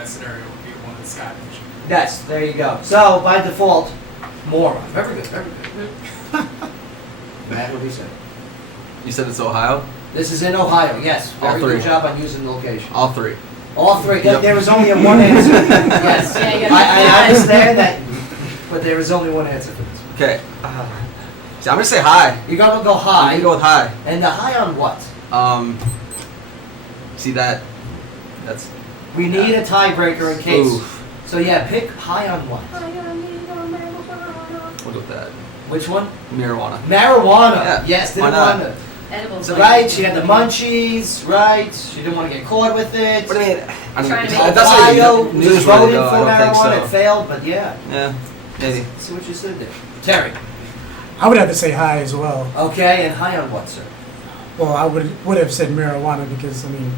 that scenario would be the one that Scott mentioned. Yes, there you go. So, by default, moron. Very good, very good. Matt, what do you say? You said it's Ohio? This is in Ohio, yes. All Very three. good job on using the location. All three. All three. Yep. There was only one answer. Yes. Yeah, you gotta I understand that, but there was only one answer for this. Okay. So I'm gonna say high. You're gonna go I'm high. gonna go with high. And the high on what? See that? That's. We need a tiebreaker in case. Oof. So yeah, pick high on what? We'll go with that. Which one? Marijuana. Marijuana. Yeah. Yes, Why didn't not? want to. Edibles. So right, she had the munchies, right? She didn't want to get caught with it. What do you mean? I Trying to mean, make that's Ohio what was you voting go. for I don't marijuana. think It so. failed, but yeah. Yeah, maybe. See what you said there. Terry. I would have to say high as well. Okay, and high on what, sir? Well, I would have said marijuana because, I mean,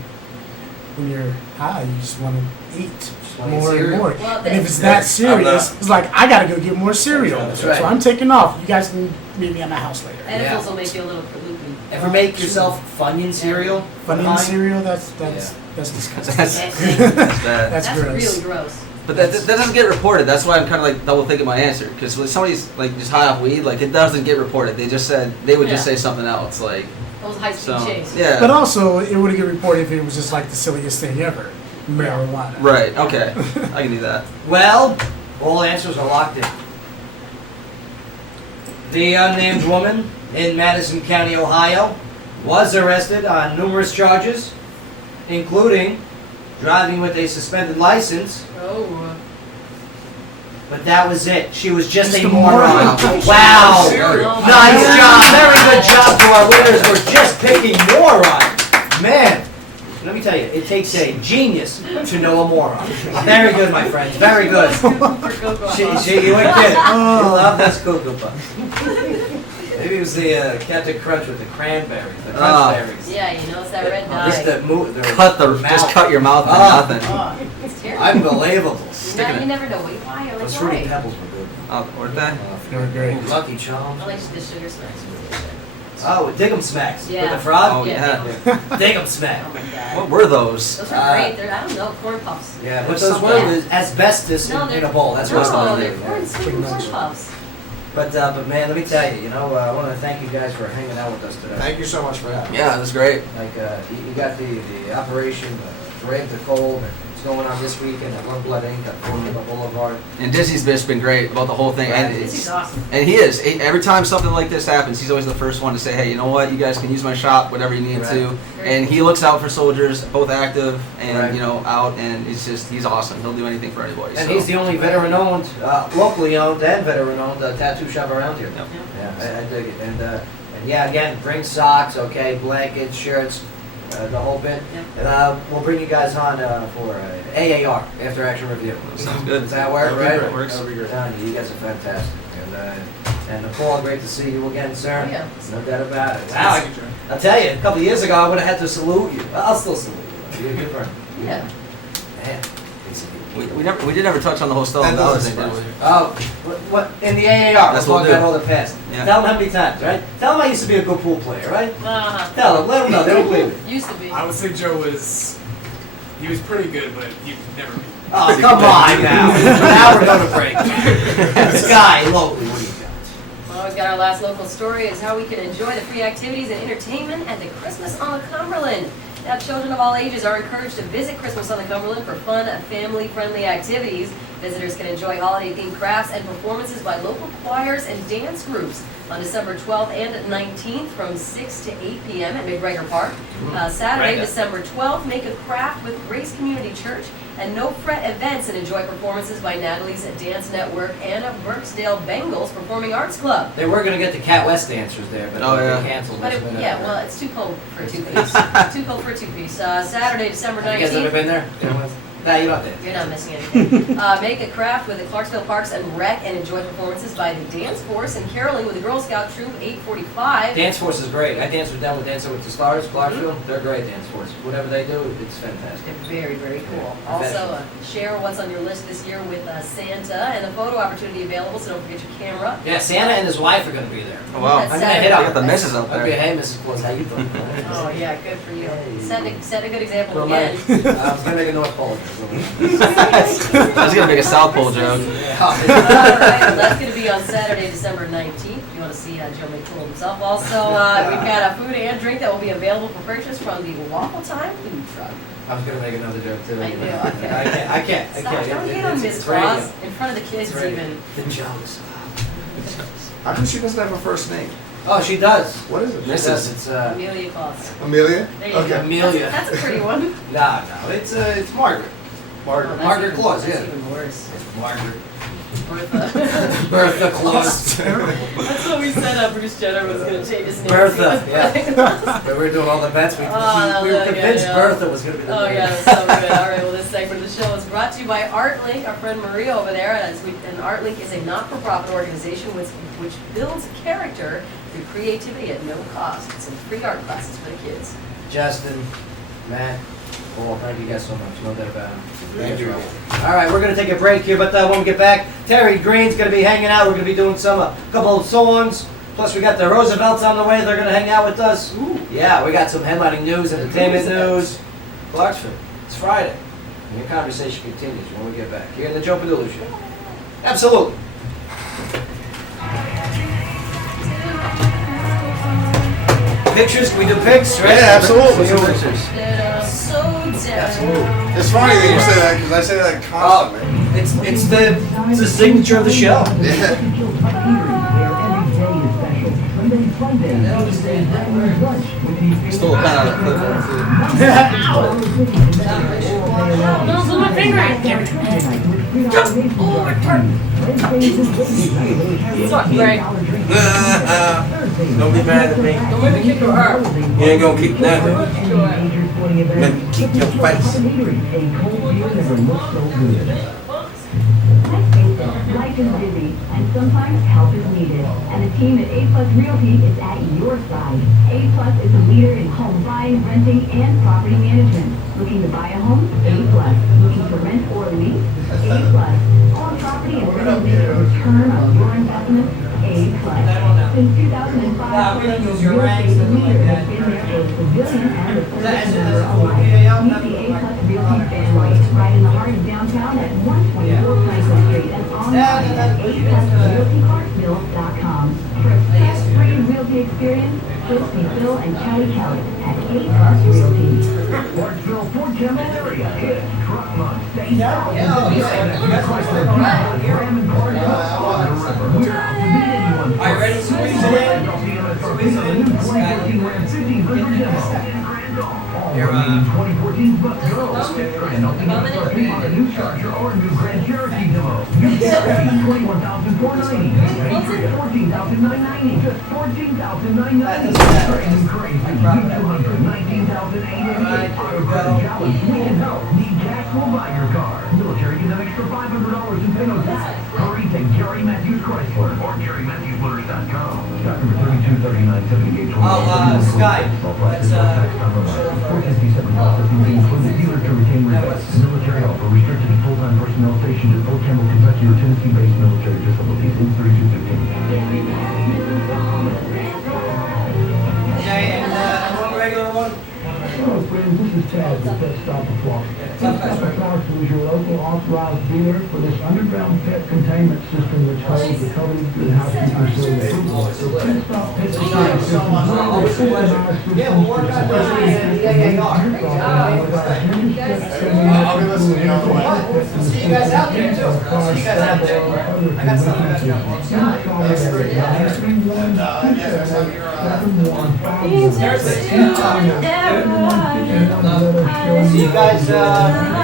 when you're high, you just want to eat wanna eat more and cereal. more. Well, And if it's Yeah, that serious, it's like, I got to go get more cereal. That's right. So I'm taking off. You guys can meet me at my house later. Edibles will make you a little loopy. Ever make yourself Funyun cereal? Funyun High? cereal, that's disgusting. That's That's bad. That's gross. really gross. But that doesn't get reported. That's why I'm kind of like double thinking my answer. Because when somebody's like just high off weed, like it doesn't get reported. They just said they would just Yeah. say something else. Like That was a high speed so. chase. Yeah. But also, it would get reported if it was just like the silliest thing ever. Marijuana. Right. Okay. I can do that. Well, all answers are locked in. The unnamed woman in Madison County, Ohio, was arrested on numerous charges, including driving with a suspended license, Oh. but that was it. She was just Just a a moron. moron. Wow. Cereal. Nice job. Very good job to our winners. We're just picking morons. Man, let me tell you, it takes a genius to know a moron. Very good, my friends. Very good. For Cocoa Puffs. You ain't kidding. You love this Cocoa Puff. Maybe it was the Captain Crunch with the cranberries, the crunchberries. Yeah, you know it's that red dye. Just Just cut your mouth for Oh. nothing. Oh, it's terrible. Unbelievable. You never know why you're Those like, fruity why? pebbles were good. Oh, or that? They were great. Lucky Charms. I like the sugar smacks. Oh, Dig 'em Smacks with Yeah. the frog. Oh yeah. Dig 'em Smack. Oh my god. What were those? Those are great. They're, I don't know, corn puffs. Yeah, but There's those were something- asbestos No, in a bowl. That's what no, it's they're doing. corn, sweet Pretty corn much. puffs. But man, let me tell you, I want to thank you guys for hanging out with us today. Thank you so much for having me. Yeah, it was great. Like you got the operation Brave the Cold. It's going on this weekend at One Blood Inc. at Florida Boulevard. And Dizzy's just been great about the whole thing. And This is it's, awesome. and he is. Every time something like this happens, he's always the first one to say, hey, you know what? You guys can use my shop, whatever you need Right. to. And he looks out for soldiers, both active and, Right. out. And he's awesome. He'll do anything for anybody. And so. he's the only veteran-owned, locally owned and veteran-owned tattoo shop around here. Yep. Yeah, I dig it. And yeah, again, bring socks, okay, blankets, shirts, the whole bit. Yep. And we'll bring you guys on for AAR, After Action Review. Sounds good. Does that work, That'll be right? great. Works. That'll be great. Telling you, you guys are fantastic. And Nicole, great to see you again, sir. Oh, yeah. No doubt about it. Wow, I'll tell you, a couple of years ago, I would have had to salute you. I'll still salute you. You're a good friend. Yeah. Man. We did never touch on the whole Stella That Dollar doesn't thing, did surprise we? me. Oh, what in the AAR? That's we'll what talk we'll about do. all the past. Yeah. Tell them how many times, right? Tell them I used to be a good pool player, right? Uh-huh. Tell them, let them know. They don't believe it. Used to be. I would say Joe was pretty good, but he never beat. Oh, come on now. Now we're going to break. Sky, locally, what do you got? Well, we've got our last local story is how we can enjoy the free activities and entertainment at the Christmas on the Cumberland. Now, children of all ages are encouraged to visit Christmas on the Cumberland for fun, family-friendly activities. Visitors can enjoy holiday-themed crafts and performances by local choirs and dance groups on December 12th and 19th from 6 to 8 p.m. at McGregor Park. Saturday, Right. December 12th, make a craft with Grace Community Church and No Fret events and enjoy performances by Natalie's Dance Network and Burksdale Bengals Performing Arts Club. They were going to get the Cat West dancers there, but Oh, yeah. they canceled But this it, minute. yeah, well, it's too cold for a two-piece. Too cold for a two-piece. Saturday, December Have you guys ever 19th. been there? No, you don't think. You're not missing anything. Make a craft with the Clarksville Parks and Rec and enjoy performances by the Dance Force and caroling with the Girl Scout Troop 845. Dance Force is great. I danced with them with Dancing with the Stars, Clarksville. They're great, Dance Force. Whatever they do, it's fantastic. They're very, very cool. Yeah, Also, professional. share what's on your list this year with Santa and a photo opportunity available, so don't forget your camera. Yeah, Santa and his wife are going to be there. Oh, wow. That's I'm gonna Saturday. hit They up. got the misses up Okay, there. hey, Mrs. Claus, how you doing? Oh yeah, good for you. Hey. Set a good example Well, again. I'm going to make a North Pole. I was gonna make a South Pole joke. Alright, well, that's gonna be on Saturday, December 19th. If you wanna see Joe McCool himself. Also, we've got a food and drink that will be available for purchase from the Waffle Time food truck. I was gonna make another joke too. I knew, okay. I can't. Stop, don't hit on Miss Claus in front of the kids even. The jokes. How come she doesn't have a first name? Oh, she does. What is it? She does. It's Amelia Claus. Amelia? There you Okay. go. Amelia. That's a pretty one. No, it's Margaret. Oh, that's Margaret even- Claus, that's yeah. even worse. Margaret. Bertha. Bertha Claus. That's what we said Bruce Jenner was going to change his name. Bertha, yeah. We were doing all the bets. We were yeah, convinced yeah. Bertha was going to be the Oh name. yeah, that's so good. All right, well this segment of the show is brought to you by ArtLink, our friend Maria over there. And ArtLink is a not-for-profit organization which builds character through creativity at no cost. It's some free art classes for the kids. Justin, Matt, Paul, thank you guys so much. No doubt about it. Thank you. All right, we're going to take a break here, but when we get back, Terry Green's going to be hanging out. We're going to be doing a couple of songs. Plus, we got the Roosevelts on the way. They're going to hang out with us. Ooh. Yeah, we got some headlining news, entertainment news. Clarksville, it's Friday. And your conversation continues when we get back here in the Joe Padula Show. Absolutely. Pictures? Can we do pics? Right? Yeah, absolutely. Let's do pictures. So dead. Absolutely. It's funny that you say that because I say that constantly. It's the signature of the show. Yeah. Stole a pen out of the No, put my finger in. Suck, Greg. Don't be mad at me. Don't make me kick her. You ain't gonna kick nothing. Let me kick your face. Life is busy, and sometimes help is needed. And the team at A Plus Realty is at your side. A Plus is a leader in home buying, renting, and property management. Looking to buy a home? A Plus. Looking to rent or lease? A Plus. Own property and ready to make a return on your investment? A Plus. Since 2005, we don't use Real your ranks Estate and like Leader that. has been there for the civilian and the That service ends member as alike. yeah, Meet the A Plus Realty family right in the heart of downtown at 124 Franklin Street and online at aplusrealtyclarksville.com. For a stress-free realty experience, please see Phil and Kelly at A Plus Realty. Clarksville, Fort Campbell area. It's truck month. Stay down. Are you ready to squeeze it in? Squeeze it in. You're, 2014 Bucks Go. And opening up for me on a new Charger or a new Grand Cherokee demo. You get $21,490. Patriot, $14,990. Just $14,990. Crazy, crazy. $200, $19,888. Autocredit challenge. We can help. Need cash? We'll buy your car. Military get an extra $500 in pay no tax. Hurry to Gary Matthews Chrysler or GaryMatthewsMotors.com. Stock number 32397820. Sky. Let's, 457 processing included dealer to retain rebates. Military offer restricted to full-time personnel stationed at Fort Campbell, Kentucky or Tennessee-based military facilities. 3215. okay, and one regular one. Hello friends, this is Ted at the Pet Stop of Clarksville. Pet Stop of Clarksville is your local authorized dealer for this underground pet containment system which holds the coveted good housekeeping service. Pet Stop Pet Containment System is one of the organized systems Yeah, we'll work on those in the AAR. I'll be listening the other way. See you guys out there too. See you guys out there. I got something I got to See you guys, I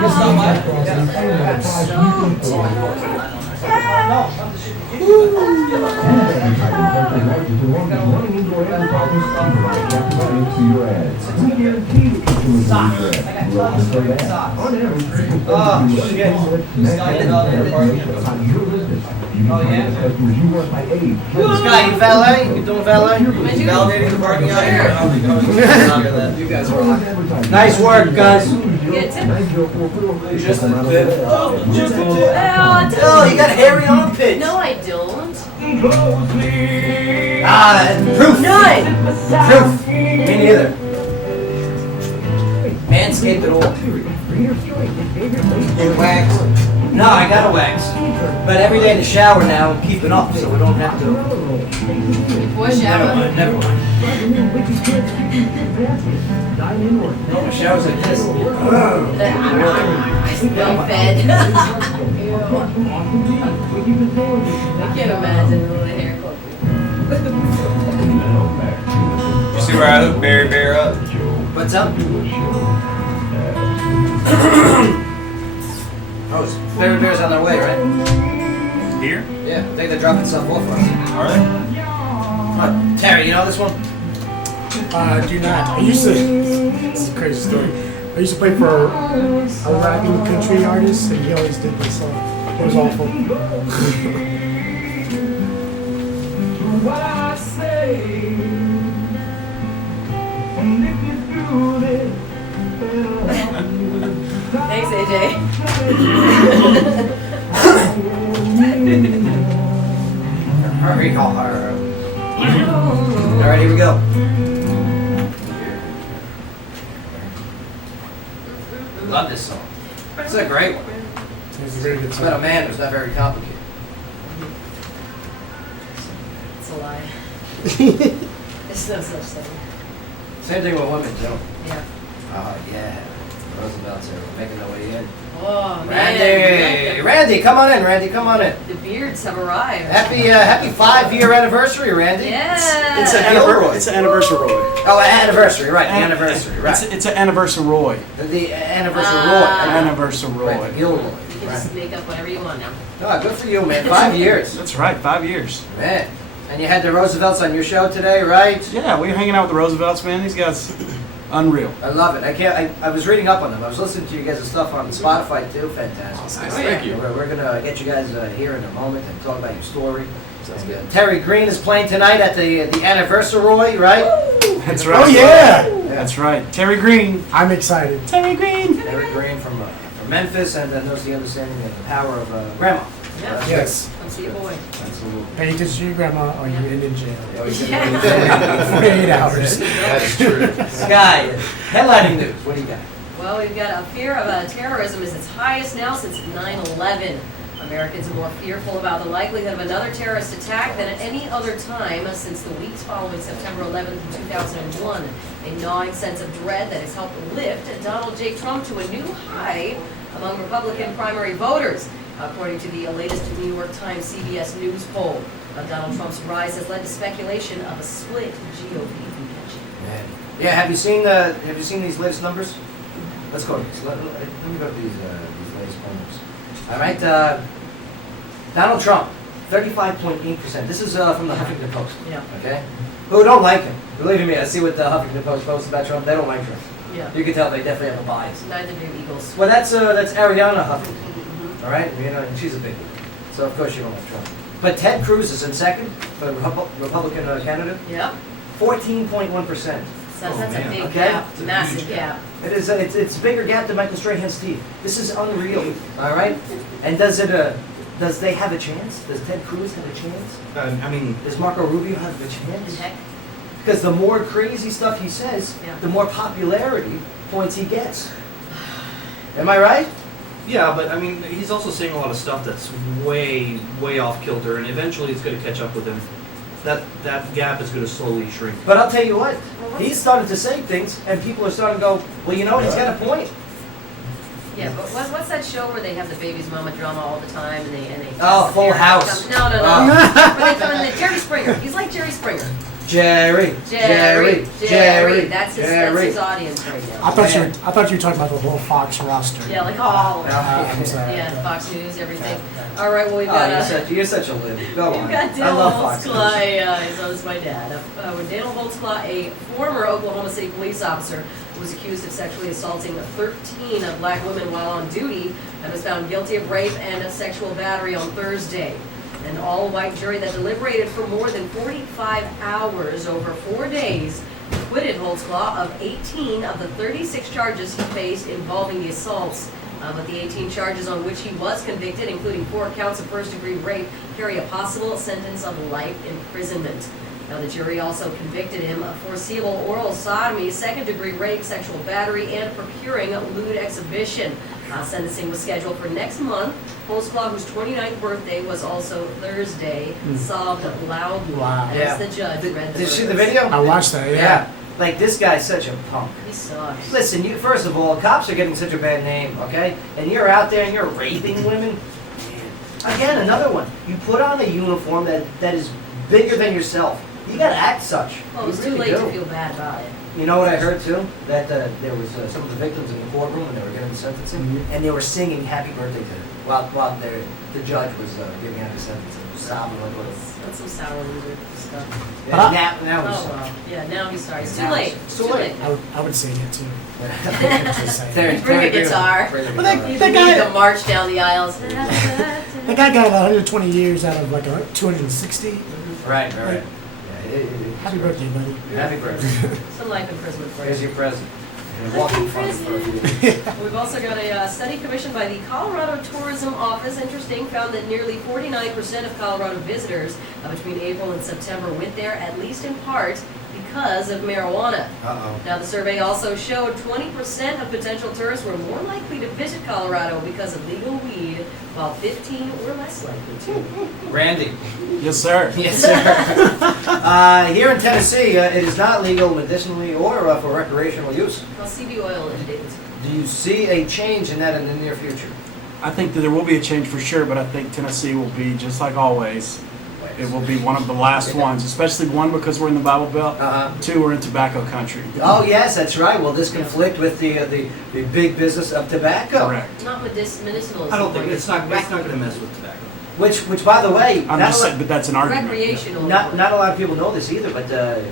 guess not mine. Scott, you valet? You doing valet? Validating the parking out here. You guys are on. Nice work, guys. You get a tip? Just a bit. Oh, Oh, you got hairy armpits. no, I don't. Proof. None. Proof. Me neither. Manscaped it all. Reader's Choice, his favorite late You wax? No, I got a wax. But every day in the shower now, I'm keeping up so we don't have to. Before Never shower. mind, never mind. No, my shower's like this. I smell fed. I can't imagine with a hair clip. You see where I hooked Barry Bear up? What's up? Oh, Barry Bear's on their way, right? Here? Yeah, I think they're dropping stuff off for us. Are they? Terry, you know this one? Do not. I used to. This is a crazy story. I used to play for a rapping country artist, and he always did this song. It was awful. What I say, and if you do this, Thanks, AJ. Hurry, call her. All right, here we go. Love this song. It's a great one. It's a very good It's about a song. man who's not very complicated. It's a lie. There's no such thing. Same thing with women, too. Yeah. Oh, yeah. Roosevelt's are making their way in. Oh, man. Randy! Randy, come on in, Randy, come on in. The beards have arrived. Happy 5-year anniversary, Randy. Yeah. It's an anniversary. Oh, anniversary, right, the anniversary, right. It's an anniversary. The anniversary Anniversary. Right, Gilroy. You can just make up whatever you want now. Oh, good for you, man. 5 years. That's right, 5 years. Man. And you had the Roosevelts on your show today, right? Yeah, we're hanging out with the Roosevelts, man. These guys, unreal. I love it. I was reading up on them. I was listening to you guys' stuff on Spotify too. Fantastic. Nice, thank you. We're gonna get you guys here in a moment and talk about your story. Sounds good. Terry Green is playing tonight at the anniversary, right? That's right. Oh, yeah. That's right. Terry Green. I'm excited. Terry Green. Terry Green from Memphis, and knows the understanding of the power of grandma. Yeah. Yes. Come see your boy. Absolutely. Pay attention to your grandma or you're in jail. Yeah, we should- Yeah. For 8 hours. That is true. Sky, headlining news. What do you got? Well, we've got a fear of terrorism is its highest now since 9/11. Americans are more fearful about the likelihood of another terrorist attack than at any other time since the weeks following September 11th, 2001. A gnawing sense of dread that has helped lift Donald J. Trump to a new high among Republican primary voters, according to the latest New York Times CBS News poll. Donald Trump's rise has led to speculation of a split GOP convention. Man. Yeah, have you seen these latest numbers? Let's go to these. Let me go to these latest numbers. All right, Donald Trump, 35.8%. This is from the Huffington Post. Yeah. Okay, who don't like him? Believe me, I see what the Huffington Post posts about Trump. They don't like Trump. Yeah. You can tell they definitely have a bias. Neither do Eagles. Well, that's Ariana Huffington. All right, you know, and she's a big one. So of course you don't like Trump. But Ted Cruz is in second for Republican candidate, Yep. 14.1%. So that's a big Okay. gap, massive gap. It is. It's a bigger gap than Michael Strahan's teeth. This is unreal. All right. And does they have a chance? Does Ted Cruz have a chance? I mean, Does Marco Rubio have a And chance? heck, Because the more crazy stuff he says, Yeah. the more popularity points he gets. Am I right? yeah, but I mean, he's also saying a lot of stuff that's way, way off kilter, and eventually it's going to catch up with him. That gap is going to slowly shrink. But I'll tell you what, he's started to say things, and people are starting to go, well, you know what, he's got a point. yeah, but what's that show where they have the baby's mama drama all the time and they Oh, Full House. No. Oh. But they come in Jerry Springer. He's like Jerry Springer. Jerry. That's his audience right now. I thought you were talking about the whole Fox roster. Yeah, like all. I'm sorry. Yeah, Fox News, everything. All right, well we've Oh, got you're such a lib. Go on. We've got I Dale love Fox Holtzclaw, he's on his my dad. When Dale Holtzclaw, a former Oklahoma City police officer, was accused of sexually assaulting 13 black women while on duty, and was found guilty of rape and sexual battery on Thursday. An all-white jury that deliberated for more than 45 hours over 4 days acquitted Holtzclaw of 18 of the 36 charges he faced involving the assaults. But the 18 charges on which he was convicted, including 4 counts of first-degree rape, carry a possible sentence of life imprisonment. Now, the jury also convicted him of foreseeable oral sodomy, second-degree rape, sexual battery, and procuring a lewd exhibition. Sentencing was scheduled for next month. Holzclaw, whose 29th birthday was also Thursday, sobbed loudly Wow. as the judge read the Did you see the verdicts. video? I watched that. Yeah. Like, this guy's such a punk. He sucks. Listen, you first of all, cops are getting such a bad name, okay? And you're out there and you're raping women. Again, another one. You put on a uniform that is bigger than yourself. You gotta act such. Well, You it's too really late do. to feel bad about it. You know what I heard too? That there was some of the victims in the courtroom when they were getting the sentencing, and they were singing "Happy Birthday" to them while the judge was giving out the sentencing, sobbing like little. That's some sour loser stuff. Yeah, now Oh, he's sorry. well. Yeah, now he's sorry. It's too Now late. it's too late. I would sing it too. Just saying. Terry, Bring a Terry, guitar. bring a Well, guitar. You That need guy- to march down the aisles. That guy got 120 years out of like 260. Right, right. Yeah, Happy birthday, buddy. Happy birthday. Some life imprisonment for Here's you. your present. And walk in front of her. We've also got a study commissioned by the Colorado Tourism Office, interesting, found that nearly 49% of Colorado visitors between April and September went there, at least in part, because of marijuana. Uh-oh. Now, the survey also showed 20% of potential tourists were more likely to visit Colorado because of legal weed, while 15 were less likely to. Randy. Yes, sir. Yes, sir. Here in Tennessee, it is not legal medicinally or for recreational use. Well, CB oil it is. Do you see a change in that in the near future? I think that there will be a change for sure, but I think Tennessee will be, just like always, it will be one of the last ones, especially one, because we're in the Bible Belt, two, we're in tobacco country. Oh, yes, that's right. Will this conflict with the big business of tobacco? Correct. Not medicinal. I don't think it's not going to mess with tobacco. Which, by the way, I'm just saying, but that's an argument. Recreational. not a lot of people know this either, but the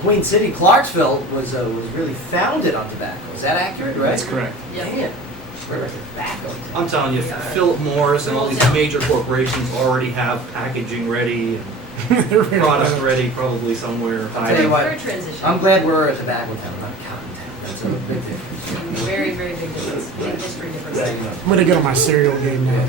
Queen City, Clarksville, was really founded on tobacco. Is that accurate, right? That's correct. Yeah. Man, where is tobacco? I'm telling you, Philip Morris and all these major corporations already have packaging ready and product ready, probably somewhere. I'll tell you what, Third transition. I'm glad we're a tobacco town, not a cotton town. That's a big difference. Very, very big difference. Big history difference. I'm gonna get on my cereal game now.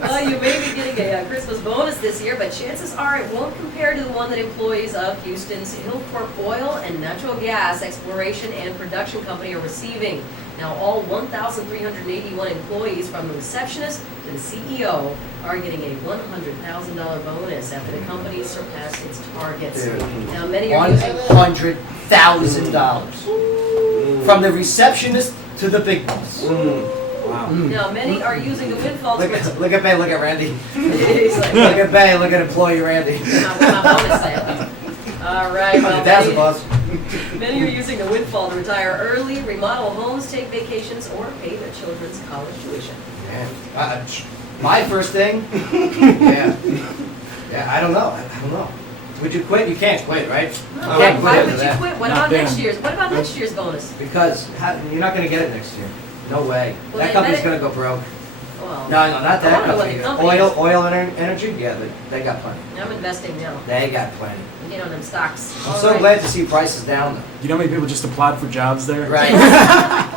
Well, you may be getting a Christmas bonus this year, but chances are it won't compare to the one that employees of Houston's Hillcorp Oil and Natural Gas Exploration and Production Company are receiving. Now, all 1,381 employees, from the receptionist to the CEO, are getting a $100,000 bonus after the company surpassed its targets. Now, many are using... $100,000 from the receptionist to the big boss. Wow. Now, many are using the windfall to... Look at Bay, look at Randy. He's like, Look at Bay, look at employee Randy. my bonus at? All right, well, $100,000, boss. many are using the windfall to retire early, remodel homes, take vacations, or pay their children's college tuition. Man, my first thing, yeah, I don't know. Would you quit? You can't quit, right? No, You can't why quit would after you that. quit? What Not about then. next year's? What about next year's bonus? Because you're not going to get it next year. No way. Well, That they company's bet going to go broke. Well, No, not I that don't know what company. the company is. Oil and energy? Yeah, they got plenty. I'm investing now. They got plenty. Get on them stocks. I'm All so right. glad to see prices down though. You know how many people just applied for jobs there? Right.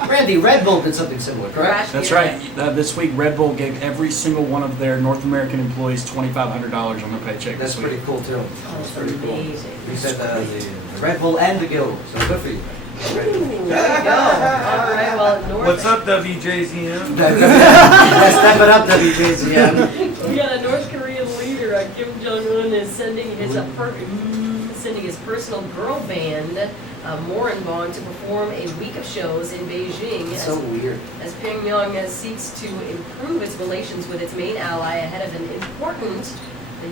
Randy, Red Bull did something similar, correct? Crash That's gear. right. This week, Red Bull gave every single one of their North American employees $2,500 on their paycheck That's this week. pretty cool too. Oh, That's pretty cool. amazing. We said the Red Bull and the Guild, so good for you. There you go. All right, well, North... What's up, WJZM? Step it up, WJZM. We got a North Korean leader, Kim Jong-un, is sending his personal girl band, Moranbong, to perform a week of shows in Beijing. It's so weird. As Pyongyang seeks to improve its relations with its main ally ahead of an important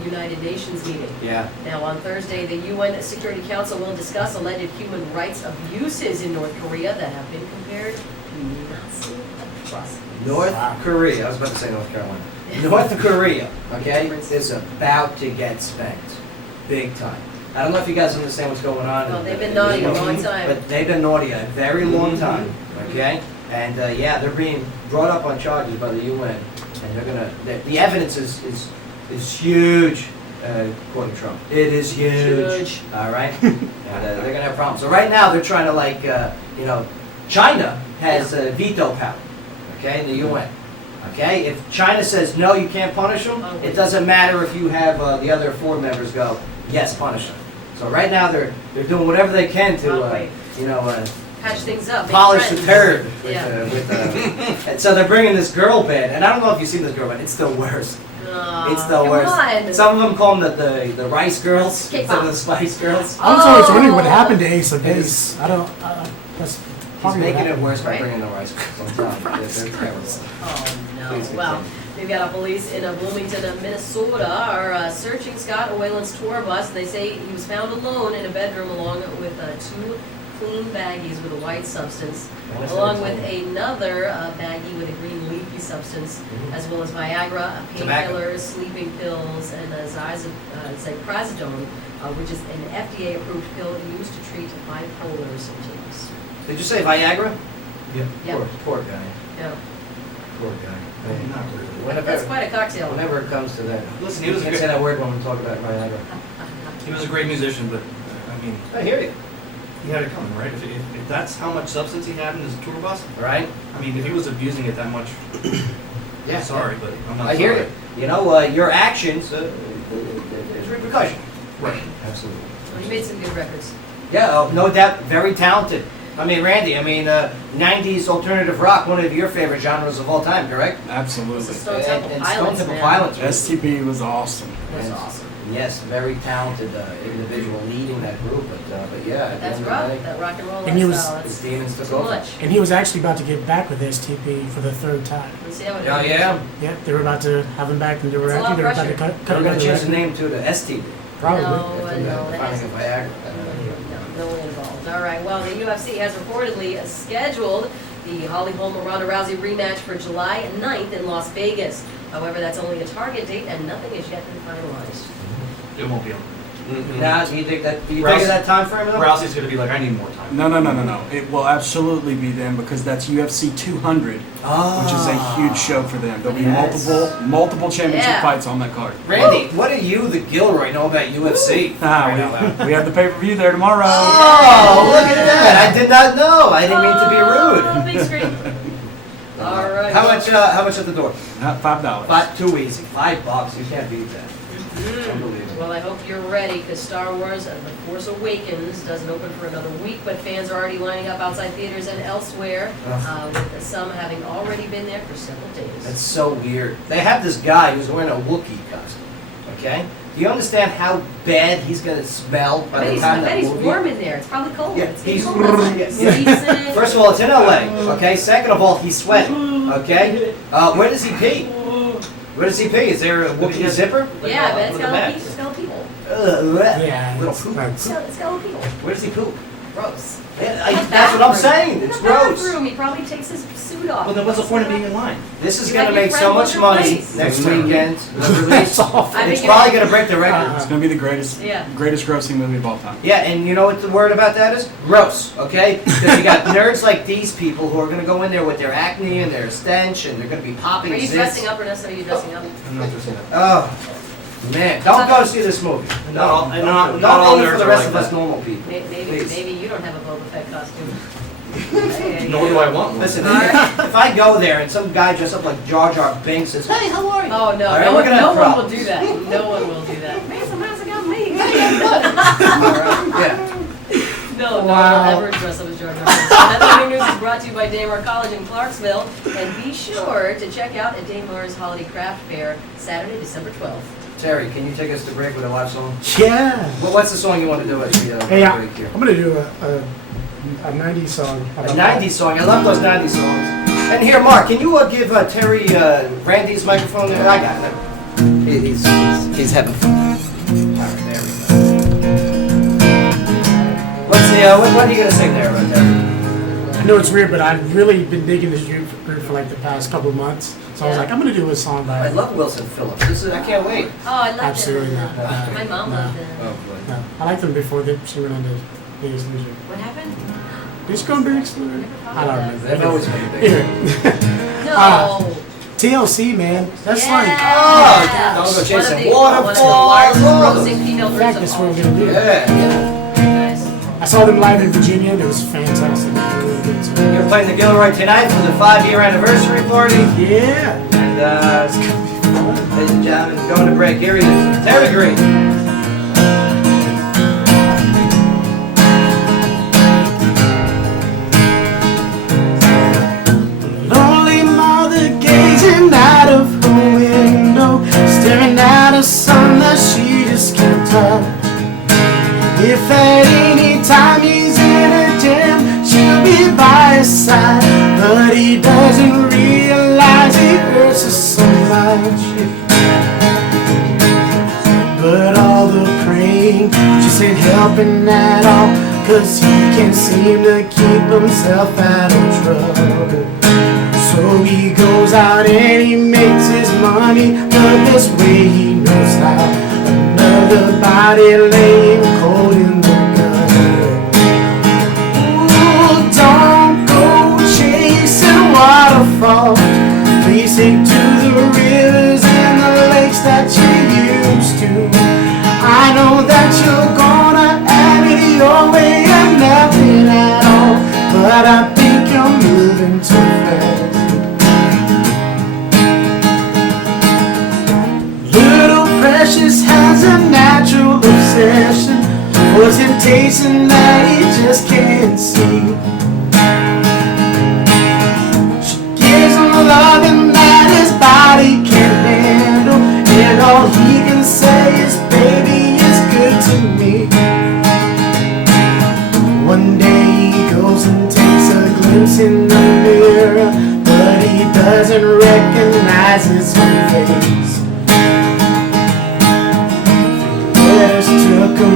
United Nations meeting. Yeah. Now, on Thursday, the UN Security Council will discuss alleged human rights abuses in North Korea that have been compared to Nazi atrocities. North Korea, I was about to say North Carolina. North Korea, okay, is about to get spanked. Big time. I don't know if you guys understand what's going on. Well, they've been naughty a long time. But they've been naughty a very long time, okay? And yeah, they're being brought up on charges by the UN. And the evidence is huge, quoting Trump. It is huge. All right? And they're going to have problems. So right now they're trying to China has veto power, okay, in the UN. Okay? If China says no, you can't punish them, it doesn't matter if you have the other 4 members go, yes, punish them. So right now they're doing whatever they can to, Patch things up. make polish the friends. turd. Yeah. And so they're bringing this girl band, and I don't know if you've seen this girl band. It's the worst. It's the come worst. on. Some of them call them the Rice Girls K-pop. instead of the Spice Girls. I was always wondering what happened to Ace of Base. I don't. That's He's probably what making it happened. worse by Right? bringing the Rice Girls. I'm telling you, they're terrible. Oh, no. Please Well, continue. they've got a police in Bloomington, Minnesota, are searching Scott Whalen's tour bus. They say he was found alone in a bedroom along with 2 clean baggies with a white substance, along with another baggie with a green leafy substance, as well as Viagra, painkillers, sleeping pills, and ziprazidone, which is an FDA-approved pill used to treat bipolar symptoms. Did you say Viagra? Yeah. Yep. Poor guy. Yeah. Poor guy. Not really. Whenever, That's quite a cocktail. whenever it comes to that. Listen, he was a Can't good- say that word when we talk about Viagra. He was a great musician, but I mean, I hear you. he had it coming, right? If that's how much substance he had in his tour bus, Right? I mean, if he was abusing it that much, Yeah. sorry, but I'm not I hear sorry. you. You know, your actions, there's repercussion. Right. Absolutely. Well, he made some good records. Yeah, no doubt, very talented. I mean, Randy, 90s alternative rock, one of your favorite genres of all time, correct? Absolutely. Stone Temple and Pilots, Stone Temple man. Pilots. STP was awesome. That's And- awesome. Yes, very talented individual leading that group, but yeah. at the That's end of the rough, day, that rock and roll And he was- lifestyle. his That's demons took too over. much. And he was actually about to get back with STP for the 3rd time. Let's see how it Oh, yeah? Yeah, they were about to have him back and they were That's a lot of they were about to pressure. cut We're going to change the record. name to the STD. Probably. No, Finding that a has Viagra. no one involved. All right, well, the UFC has reportedly scheduled the Holly Holm and Ronda Rousey rematch for July 9th in Las Vegas. However, that's only a target date and nothing has yet been finalized. It won't be on. Now, do you think of that time frame? though? Rousey's going to be like, I need more time. No. It will absolutely be them because that's UFC 200, which is a huge show for them. There'll be Yes. multiple championship Yeah. fights on that card. Randy, what do you, the Gilroy, know about UFC? We have the pay-per-view there tomorrow. Oh, look at that! I did not know. I didn't mean to be rude. Big screen. All right. How much at the door? $5. Too easy. $5. You can't beat that. Unbelievable. Well, I hope you're ready because Star Wars The Force Awakens doesn't open for another week, but fans are already lining up outside theaters and elsewhere, with some having already been there for several days. That's so weird. They have this guy who's wearing a Wookiee costume. Okay? Do you understand how bad he's gonna smell by the time I bet that he's movie? warm in there. It's probably cold. Yeah, It's he's. cold outside. Yeah. First of all, it's in LA. Okay. Second of all, he's sweating. Okay. Where does he pee? Where does he pee? Is there a Wookiee zipper? Yeah, I bet it's With got a a bag? people. It's got a people. Yeah, Little it's poop. like- It's got a people. Where does he poop? Gross. Yeah, that's what I'm saying. It's gross. Bathroom. He probably takes his suit off. Well, then what's the point of being in line? This is You going to let your make so friend much hold your money place. next weekend. The release. I It's think probably going to break the record. It's going to be the greatest Yeah. grossing movie of all time. Yeah, and you know what the word about that is? Gross, okay? Because you got nerds like these people who are going to go in there with their acne and their stench, and they're going to be popping Are you zits. dressing up, Ernesto? Are you dressing up? I'm not just saying that. Oh, man. Don't go see this movie. Not all- Don't, not don't all only nerds for the are rest like of us that. normal people. Maybe Please. you don't have a Boba Fett costume. Nor do I want one. Listen, Alright. if I go there and some guy dressed up like Jar Jar Binks says, "Hey, how are you?" Oh no, All right, no, we're gonna have no one will problems. do that. No one will do that. Man, sometimes I got me. Yeah. No, no Wow. one will ever dress up as Jar Jar Binks. That news is brought to you by Daymar College in Clarksville. And be sure to check out at Daymar's Holiday Craft Fair, Saturday, December 12th. Terry, can you take us to break with a live song? Yeah. What's the song you want to do at the Hey, break here? I'm gonna do a 90s song. How A about that? 90s song. I love those 90s songs. And here, Mark, can you give Terry Randy's microphone there? I got it. He's having fun. All right, there we go. What are you going to sing there, Terry? I know it's weird, but I've really been digging this group for like the past couple of months. So I was like, I'm gonna do a song by. I love Wilson Phillips. I can't wait. Oh, I love Absolutely them. not. My mom No. loved them. Oh, boy. No, I liked them before she went into biggest loser. What happened? Did she go on biggest loser? I don't remember. They've always been big. Anyway. No. TLC, man. That's like. Yeah. Don't go chasing One of the waterfalls. largest grossing female groups Practice of what all we're gonna do. Yeah. Nice. I saw them live in Virginia. It was fantastic. Really good. So, You're They're playing the Gilroy tonight for the 5-year anniversary party. Yeah. And, ladies and gentlemen, going to break. Here he is, Terry Green. Lonely mother gazing out of her window, staring at a sun that she just can't touch. If at any time he's in a jam, she'll be by his side, but he doesn't realize he hurts her so much. But all the praying just ain't helping at all, 'cause he can't seem to keep himself out of trouble. So he goes out and he makes his money the best way he knows how. Another body laying cold in the gutter. Ooh, don't go chasing waterfalls. Please stick to the rivers and the lakes that you used to. I know that you're gonna have it your way and nothing at all, but I think you're moving too fast. Little Precious has a natural obsession for temptation that he just can't see. She gives him loving that his body can't handle, and all he can say is, baby, it's good to me. One day he goes and takes a glimpse in the mirror, but he doesn't recognize his own face. Letters took him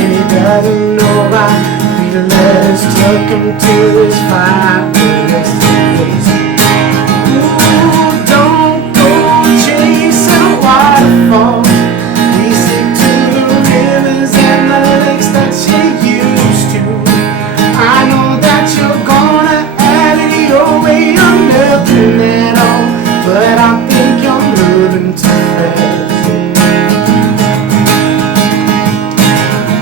and he doesn't know why. 3 letters took him to his 5-year place. Ooh, don't go chasing waterfalls. Please stick to the rivers and the lakes that you used to. I know that you're gonna have it your way or nothing at all, but I think you're moving too fast.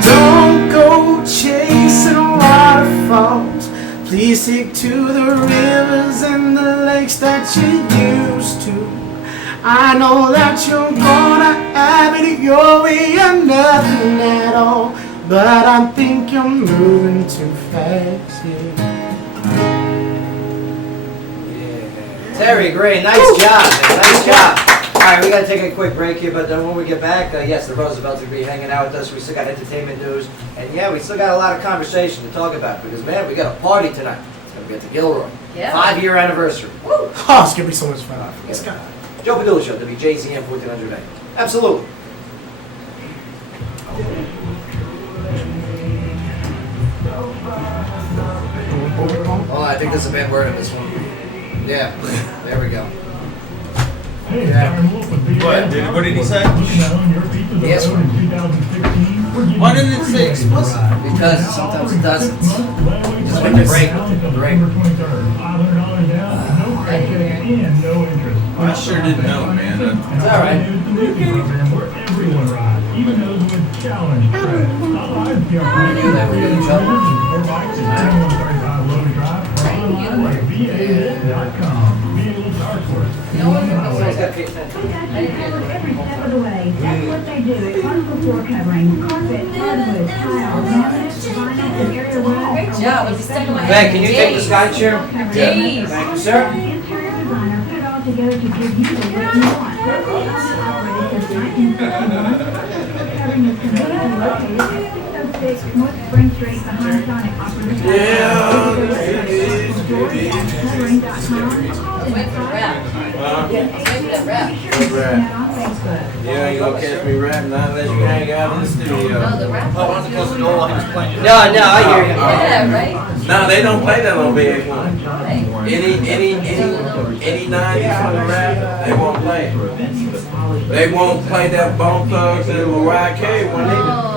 Don't go chasing waterfalls. Please stick to the rivers and the lakes that you used to. I know that you're gonna have it your way or nothing at all, but I think you're moving too fast. Yeah. Terry Green, nice job, man. Nice job. All right, we got to take a quick break here, but when we get back, yes, the Roosevelts will be hanging out with us. We still got entertainment news, and yeah, we still got a lot of conversation to talk about because, man, we got a party tonight. It's going to be at the Gilroy. Yeah. 5-year anniversary. Woo. Oh, it's gonna be so much fun. Let's go. Joe Padula Show, WJZM 1400 AM. Absolutely. Oh, I think there's a bad word in this one. Yeah, there we go. What did he say? Yes. Why didn't it say explicit? Because sometimes it doesn't. Just like the break. I sure didn't know, man. It's all right. I knew that we were in trouble. Somebody's got to pay attention. Every step of the way. That's what they do. It comes with floor covering, carpet, hardwood, tile, laminate, vinyl, and area wall. Great job. Let's step in my Ben, can you take the sky chair? Dave. Thank you, sir. The interior designer put it all together to give you the look you want. Operated since 1961, floor covering is conveniently located at 606 North Spring Street behind Sonic Operations. Let's wait for the rap. Let's wait for that rap. Yeah, you gonna catch me rapping not unless you hang out in the studio. Oh, the rap. Oh, why don't you close the door while he was playing? No, I hear you. Yeah, right? No, they don't play that on VH1. Right. Any 90s from the rap, they won't play it. They won't play that Bone Thugs and Mariah Carey one either.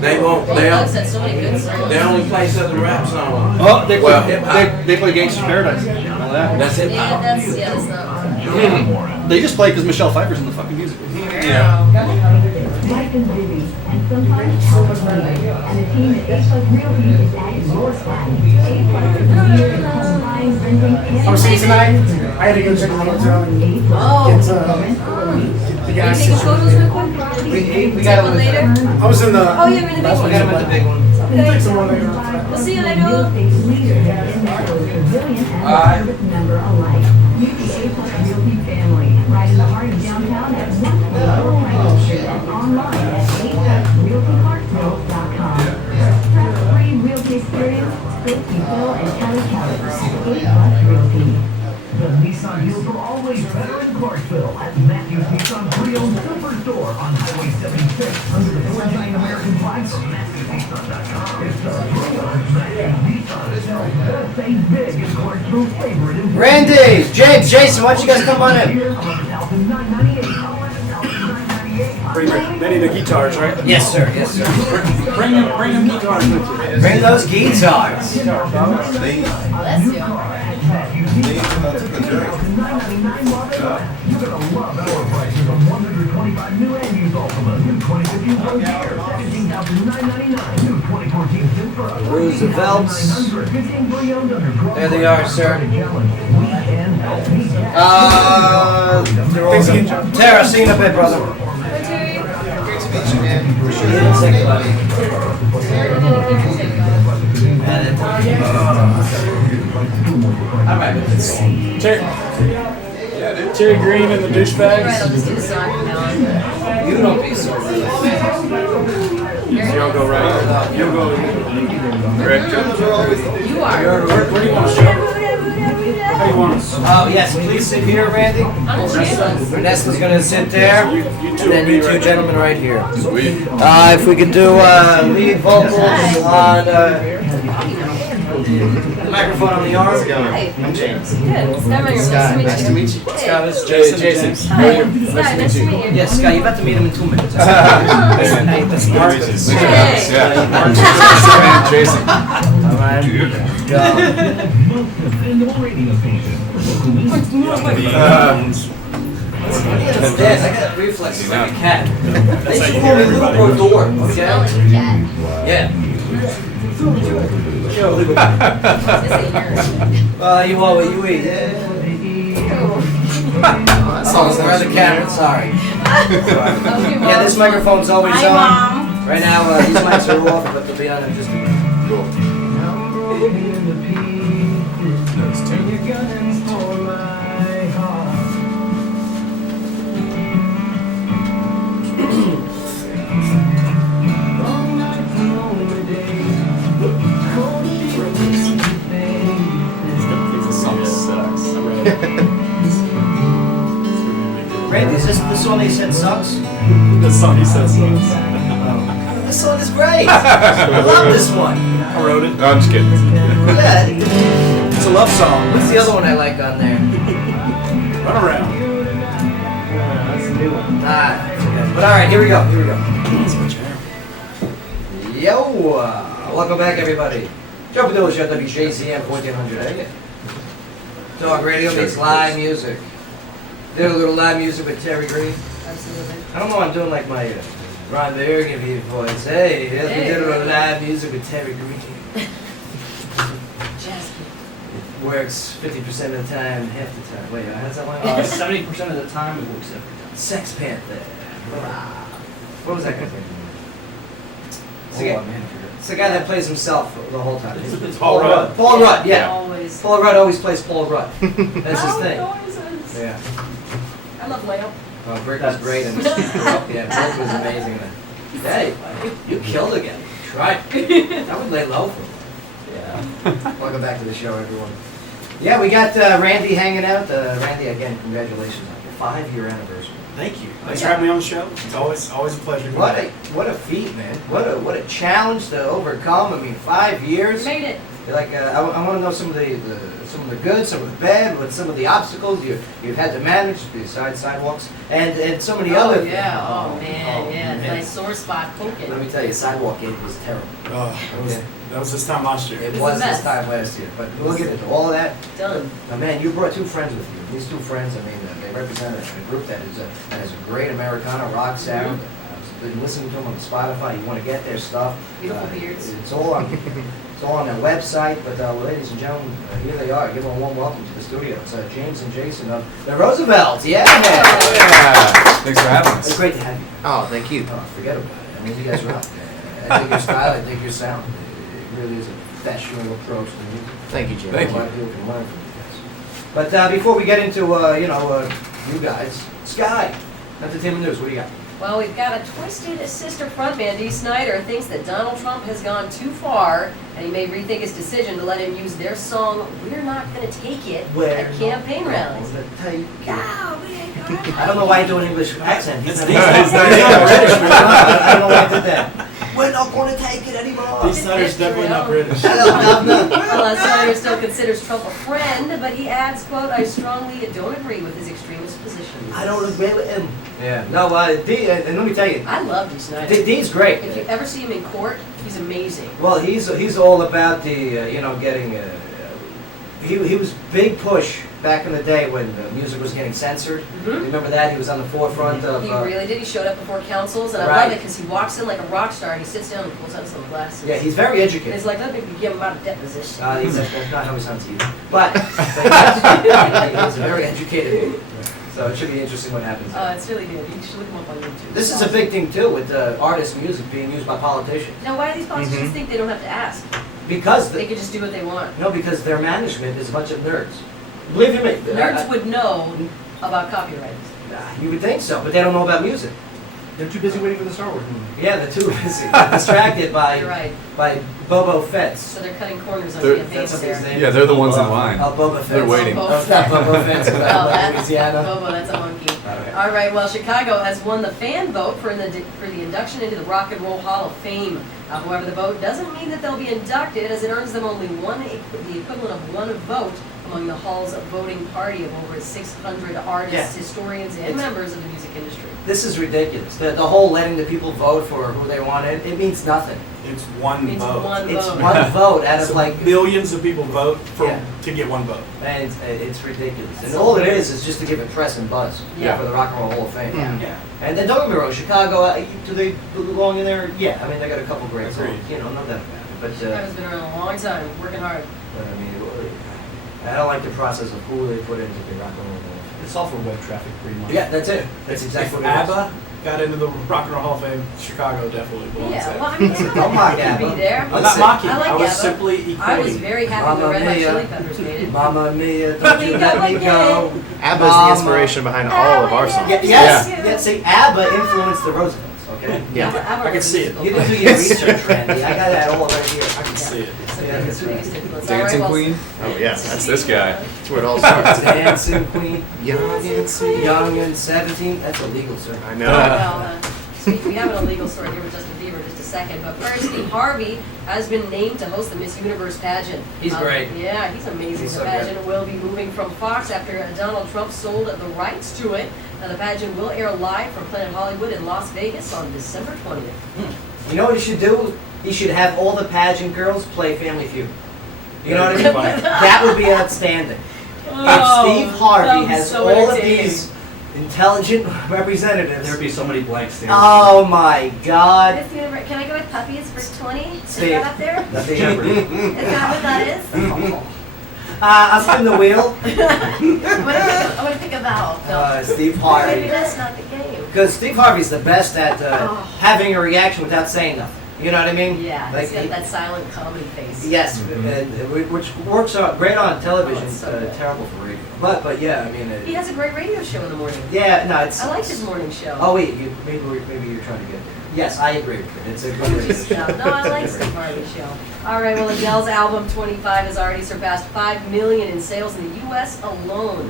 They won't. Well, Doug said so many good songs. They only play Southern rap songs. Oh, they Well, hip hop. play Gangsta's Paradise. that. That's hip Yeah, hop. that's not. They just play because Michelle Pfeiffer's in the fucking music. Yeah. Life is busy, and sometimes help is needed. And the team at A-Plus Realty is at your side. A-Plus is a leader in home buying, renting, and... I was saying tonight, I had to go check the hotel and get the Are you gas taking station. photos real quick? We got Take one him later? I was in the. Oh, you're in the big We got him at the big one. We'll take some more later. We'll see you later. Real estate leader in the pavilion and service member alike. Meet the A-Plus Realty family, right in the heart of downtown at 140 Franklin Street and online at aplusrealtyclarksville.com. Stress-free realty experience, Phil and Kelly Kelly. A-Plus Realty. The Nissan deals are always better in Clarksville at Matthews Nissan Pre-Owned Superstore on Highway 76 under the 4 giant American flags from MatthewsNissan.com. It's the pre-owned Matthews Nissan itself. Best save big in Clarksville's favorite in Randy, James, Jason, why don't you guys come on in? They need the guitars, right? Yes, sir. Yes, sir. Bring them guitars with you. Bring those guitars. Bless you. You're gonna love our prices on 125 new and used Ultima, new 2015 Frontier, $17,999, new 2014 Supra, Roosevelts. $15,300 There they are, sir. They're all good. Tara, see you in a bit, brother. Hi, Terry. Great to meet you, man. Yeah, thank you, buddy. I'm right with this. Terry Green and the Alright, douchebags. I'll just do the song from now on. You don't be so rude. You'll go right. You'll go. You are. Where do you want to show? How do you want us? Yes, please sit here, Randy. I'm a champion. Vanessa's gonna sit there. You And two then will be you two right. gentlemen right here. Sweet. If we could do lead vocals on the microphone on the arm. Hi. I'm James. Good. Scott, nice to meet you. Scott, Hey. this is Jason. Hi. Scott, nice to meet you. Yes, Scott, you about to meet him in 2 minutes. Jason. All right. Go. radio station. I got reflexes like a cat. They should call me Little Bro Door, Smell okay? like a cat. Yeah. Yo, Little This ain't yours. You want what you eat, yeah. Oh, we're on the camera, sorry. Okay, Mom. Yeah, this microphone's always Hi, on. Mom. Right now, these mics are off, but they'll be on in just a minute. Randy, is this one they said sucks? The song he says sucks. This song is great. I love this one. I wrote it. No, I'm just kidding. Yeah. It's a love song. What's the other one I like on there? Run around. But all right, here we go. Yo, welcome back, everybody. Joe Padula Show, WJZM 1400 AM. Dog Radio meets live music. Did a little live music with Terry Green. Absolutely. I don't know. I'm doing like my Ron Burgundy voice. Hey, yes, we did a little live music with Terry Green. Jazz. Works 50% of the time, half the time. Wait, how's that one? 70% of the time it works every time. Sex Panther. What was that guy's name? It's the guy that plays himself the whole time. It's Paul Rudd. Paul Rudd, yeah. Always. Paul Rudd always plays Paul Rudd. That's his thing. Noises. Yeah. I love Layup. Oh, Brick was great and yeah, Brick was amazing. Hey, you killed again. Try. I would lay low for him. Yeah. Welcome back to the show, everyone. Yeah, we got Randy hanging out. Randy, again, congratulations on your 5-year anniversary. Thank you. Thanks for having me on the show. It's always a pleasure. What a feat, man. What a challenge to overcome. I mean, 5 years. You made it. Like, I want to know some of the some of the good, some of the bad, with some of the obstacles you've had to manage besides sidewalks, and so many other. Yeah. Oh man. Yeah. man. Nice sore spot poking. Let me tell you, sidewalk game was terrible. That was this time last year. It was was a this mess. time last year, but we'll get into all of that. Done. Now, man, you brought two friends with you. These two friends, I mean, they represent a group that has a great Americana rock sound. I've been listening to them on Spotify. You want to get their stuff. Beautiful beards. It's all on their website. But ladies and gentlemen, here they are. Give them a warm welcome to the studio. It's James and Jason of the Roosevelts. Yeah, man. Yeah. Thanks for having It's us. great to have you. Oh, thank you. Oh, forget about it. I mean, you guys rock. I think your style. I think your sound. It really is a professional approach to music. Thank you, Jim. A lot of people can learn from you guys. But before we get into, you guys, Sky, entertainment news, what do you got? Well, we've got a Twisted Sister frontman, Dee Snider, thinks that Donald Trump has gone too far, and he may rethink his decision to let him use their song, We're Not Gonna Take It, at campaign rallies. I don't know why I do an English accent. He's not British. I don't know why I did that. We're not going to take it anymore. Dee Snider's definitely not British. Well, Snyder still considers Trump a friend, but he adds, quote, I strongly don't agree with his extremist position. I don't agree with him. Yeah. No, Dee, and let me tell you. I love Dee Snider. Dee's great. If you ever see him in court, he's amazing. Well, he's all about the, getting, he was big push back in the day when the music was getting censored. Remember that? He was on the forefront of... He really did. He showed up before councils, and I Right. love it because he walks in like a rock star, and he sits down and pulls out some glasses. Yeah, he's very educated. And he's like, let me give him out of deposition. That's not how he sounds either. But he's very educated. So it should be interesting what happens. It's really good. You should look him up on YouTube. This is a big thing too with artist music being used by politicians. Now, why do these politicians think they don't have to ask? Because They could just do what they want. no, because their management is a bunch of nerds. Believe you me. Nerds would know about copyright. You would think so, but they don't know about music. They're too busy waiting for the Star Wars movie. Yeah, they're too busy. They're distracted You're by right. Bobo Fett's. So they're cutting corners on They're- campaigns That's there. his name. Yeah, they're the ones in line. Oh, Boba Fett. They're waiting. Oh, it's not Boba Fett's Oh, that's Louisiana. Bobo, that's a monkey. Okay. All right, well, Chicago has won the fan vote for the induction into the Rock and Roll Hall of Fame. However, the vote doesn't mean that they'll be inducted, as it earns them only the equivalent of one vote among the Hall's voting party of over 600 artists, Yeah. historians, and It's- members of the music industry. This is ridiculous. The whole letting the people vote for who they want, it means nothing. It's one It's vote. one It's vote. one vote out of So like, billions of people vote Yeah. to get one vote. and it's ridiculous. And all it is just to give it press and buzz Yeah. for the Rock and Roll Hall of Fame. Yeah. And then don't get me wrong, Chicago, do they belong in there? Yeah, I mean they got a couple great songs, Agreed. no doubt about it. But Chicago's been around a long time, working hard. I mean, I don't like the process of who they put into the Rock and Roll Hall of Fame. It's all for web traffic, pretty much. Yeah, that's it. That's exactly If what it is. ABBA got into the Rock and Roll Hall of Fame, Chicago definitely belongs Yeah, there. well, I mean, Don't mock it could be ABBA. there. I'm not mocking. I like I was ABBA. simply equating. I was very happy when Mamma Red Hot Mia. Chili Peppers made it. Mamma Mia, don't you let me go. ABBA is the inspiration behind all of our songs. Yes, see, ABBA influenced the Roosevelts, okay? Yeah. ABBA I can was see it. musical. You didn't do your research, Randy. I got that all right here. I can see it. Yeah, It's the biggest influence. All right, Dancing well, Queen? Oh yeah, that's this guy. That's where it all starts. Dancing Queen, Young and sweet. young and 17. That's illegal, sir. I know. Well, we have an illegal story here with Justin Bieber in just a second, but first, Steve Harvey has been named to host the Miss Universe pageant. He's great. Yeah, he's amazing. He's The so pageant will be moving from Fox after Donald Trump sold the rights to it. Now, the pageant will air live from Planet Hollywood in Las Vegas on December 20th. You know what he should do? He should have all the pageant girls play Family Feud. You know what I mean? That would be outstanding. If Steve that Harvey would be has so all of entertaining. these intelligent representatives. There'd be so many blank stares. Oh my God. Miss Universe, can I go with puppies for 20? Is Steve. that up there? That's the Jeopardy. Is that what that is? I'll spin the wheel. I want to pick a vowel. Steve Maybe Harvey. that's not the game. Because Steve Harvey's the best at having a reaction without saying nothing. You know what I mean? Yeah, Like, he's got that silent comedy face. yes, which works great on television. Oh, it's so good. Terrible for radio. But yeah, I mean. He has a great radio show in the morning. Yeah, no, it's. I like his morning show. Oh wait, maybe you're trying to get there. Yes, I agree with it. It's a good radio show. No, I like Steve Harvey's show. All right, well, Adele's album 25 has already surpassed 5 million in sales in the U.S. alone.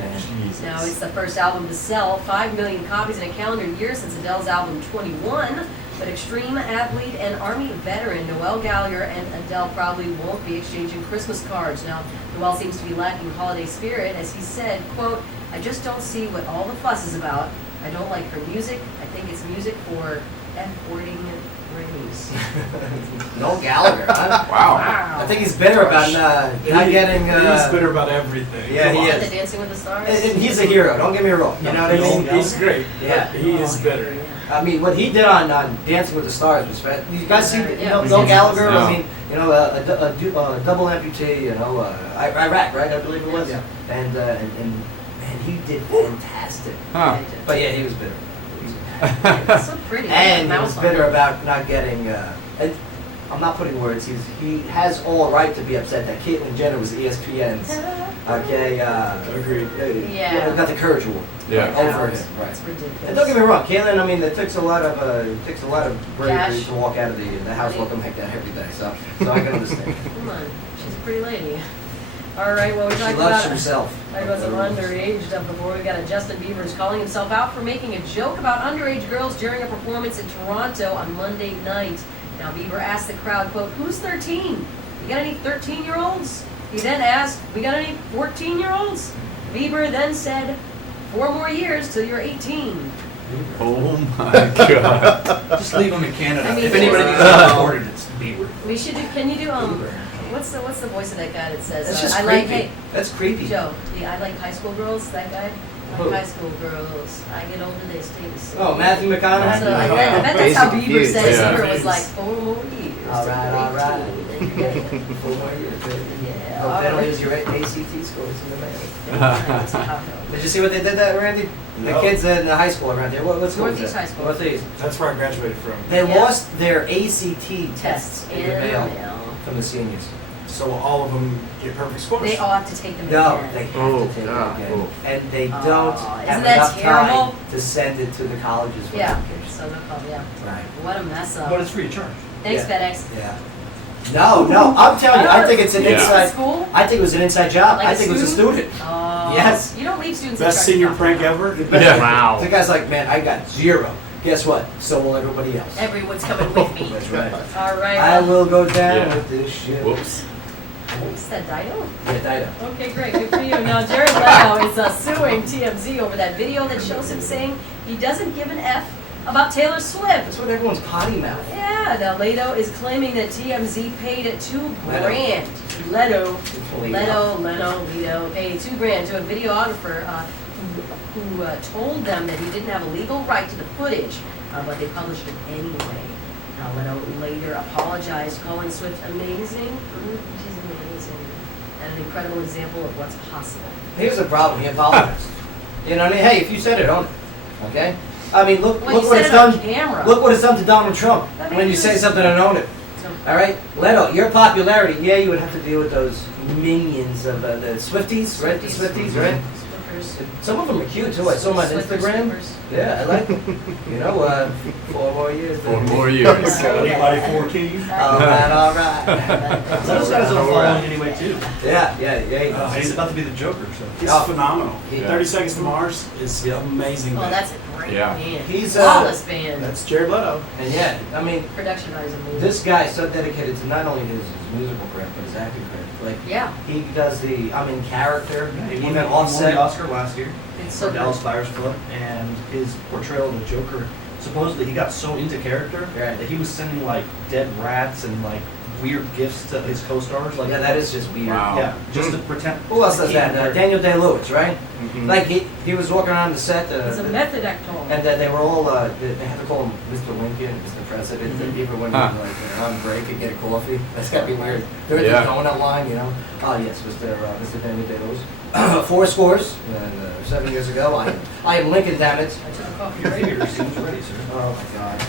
Now, it's the first album to sell 5 million copies in a calendar year since Adele's album 21. But extreme athlete and Army veteran Noel Gallagher and Adele probably won't be exchanging Christmas cards. Now, Noel seems to be lacking holiday spirit, as he said, quote, "I just don't see what all the fuss is about. I don't like her music. I think it's music for F-wording rings." Noel Gallagher, huh? Wow. I think he's bitter about not getting. He's bitter about everything. Yeah, he The is. Dancing with the Stars. And he's a hero. Don't get me wrong. You know what I mean? He's great. Yeah. But he is bitter. I mean, what he did on Dancing with the Stars was fantastic. You guys see, Yeah. Noel Gallagher? No. I mean, you know, a double amputee. You know, Iraq, right? I believe it was. Yeah. And man, he did fantastic. Huh. But yeah, he was bitter. It's so pretty. And he Mouse was on bitter it. about not getting. And I'm not putting words. He has all right to be upset that Caitlyn Jenner was ESPN's. Okay. Agreed. Yeah. Got the courage award. Yeah. Over him. Right. It's ridiculous. And don't get me wrong, Caitlyn. I mean, it takes a lot of bravery Cash. to walk out of the house looking like that every day. So I can understand. Come on, she's a pretty lady. All right, well, we She talked loves about herself. talked about some underage stuff before. We got a Justin Bieber's calling himself out for making a joke about underage girls during a performance in Toronto on Monday night. Now Bieber asked the crowd, quote, "Who's 13? You got any 13-year-olds?" He then asked, "We got any 14-year-olds?" Bieber then said, "4 more years till you're 18. Oh my god. Just leave them in Canada. I mean, if anybody it's- gets recorded, it's Bieber. We should do. Can you do what's the voice of that guy that says That's just I creepy. like hey That's creepy. Joe? I like high school girls. That guy. I Who? like high school girls. I get older, they stay the same. Oh, Matthew McConaughey. So I bet that's how Basic Bieber views, said it. yeah. Bieber was like 4 more years. All right, all right. 18. 4 more years, baby. Yeah. Hope all they don't right. use your ACT scores in the mail. It's a hot dog. Did you see what they did that, Randy? The No. kids in the high school around there. What school was Northeast that? High School. Northeast. That's where I graduated from. They Yeah. lost their ACT tests in the mail mail. from the seniors. So all of them get perfect scores. They all have to take them No, again. they have Oh, to take God. it again. Oh. And they Oh, don't isn't have that enough terrible? time to send it to the colleges for Yeah. application. So no problem. Yeah. Right. What a mess up. But it's free of charge. Thanks, Yeah. FedEx. Yeah. No, I'm telling you, I think it's an Yeah. inside. School? I think it was an inside job. Like I a think it was a student. Oh. Yes. You don't leave students in Best charge. senior prank ever. Yeah. Wow. The guy's like, man, I got 0. Guess what? So will everybody else. Everyone's coming with me. That's right. All right. I will go down Yeah. with this shit. Whoops. Is that Dido? Yeah, Dido. Okay, great. Good for you. Now, Jared Leto is suing TMZ over that video that shows him saying he doesn't give an F about Taylor Swift. That's what everyone's potty mouth. Yeah, now Leto is claiming that TMZ paid $2 Leto. grand. Leto Leto. paid $2 grand to a videographer who told them that he didn't have a legal right to the footage, but they published it anyway. Now Leto later apologized, calling Swift amazing. She's amazing, and an incredible example of what's possible. Here's the problem. He apologized. You know what I mean? Hey, if you said it, own it. Okay? I mean, look Well, you what said it's it on done. camera. Look what it's done to Donald Trump I mean, when you he say was- something and own it. All right, Leto, your popularity. Yeah, you would have to deal with those minions of the Swifties, right? The Swifties, right? Swifters. Some of them are cute too. I saw them on Swifters, Instagram. Swifters. Yeah, I like them. You know, 4 more years. 4 baby. more years. Anybody 14? All right, all right. Those guys are following anyway too. Yeah. He's about to be the Joker, so. He's Oh. phenomenal. Yeah. 30 Seconds to Mars is amazing. Oh, band. that's a great Yeah. band. He's, Flawless band. That's Jared Leto. And yeah, I mean, Production values amazing. this guy is so dedicated to not only his musical craft, but his acting craft. Like, Yeah, he does the I'm in character, He even won the Offset. Oscar last year it's for so Dallas good. Buyers Club, and his portrayal of the Joker. Supposedly, he got so into character Right. that he was sending like dead rats and like weird gifts to his co-stars. Like, Yeah, that is just weird. Wow. yeah, just to pretend. Who else to does keep that? him there. Daniel Day-Lewis, right? Mhm. Like he was walking around the set, He's a method actor. and they were all they had to call him Mr. Lincoln, Mr. President, Mhm. even when Huh. he was like on break and get a coffee. That's gotta be weird. They're at Yeah. the donut line, you know. Oh yes, Mr. Daniel Day-Lewis. 4 scores, and 7 years ago, I am Lincoln, damn it. I took a coffee Your break. figures seems ready, sir. Oh my God,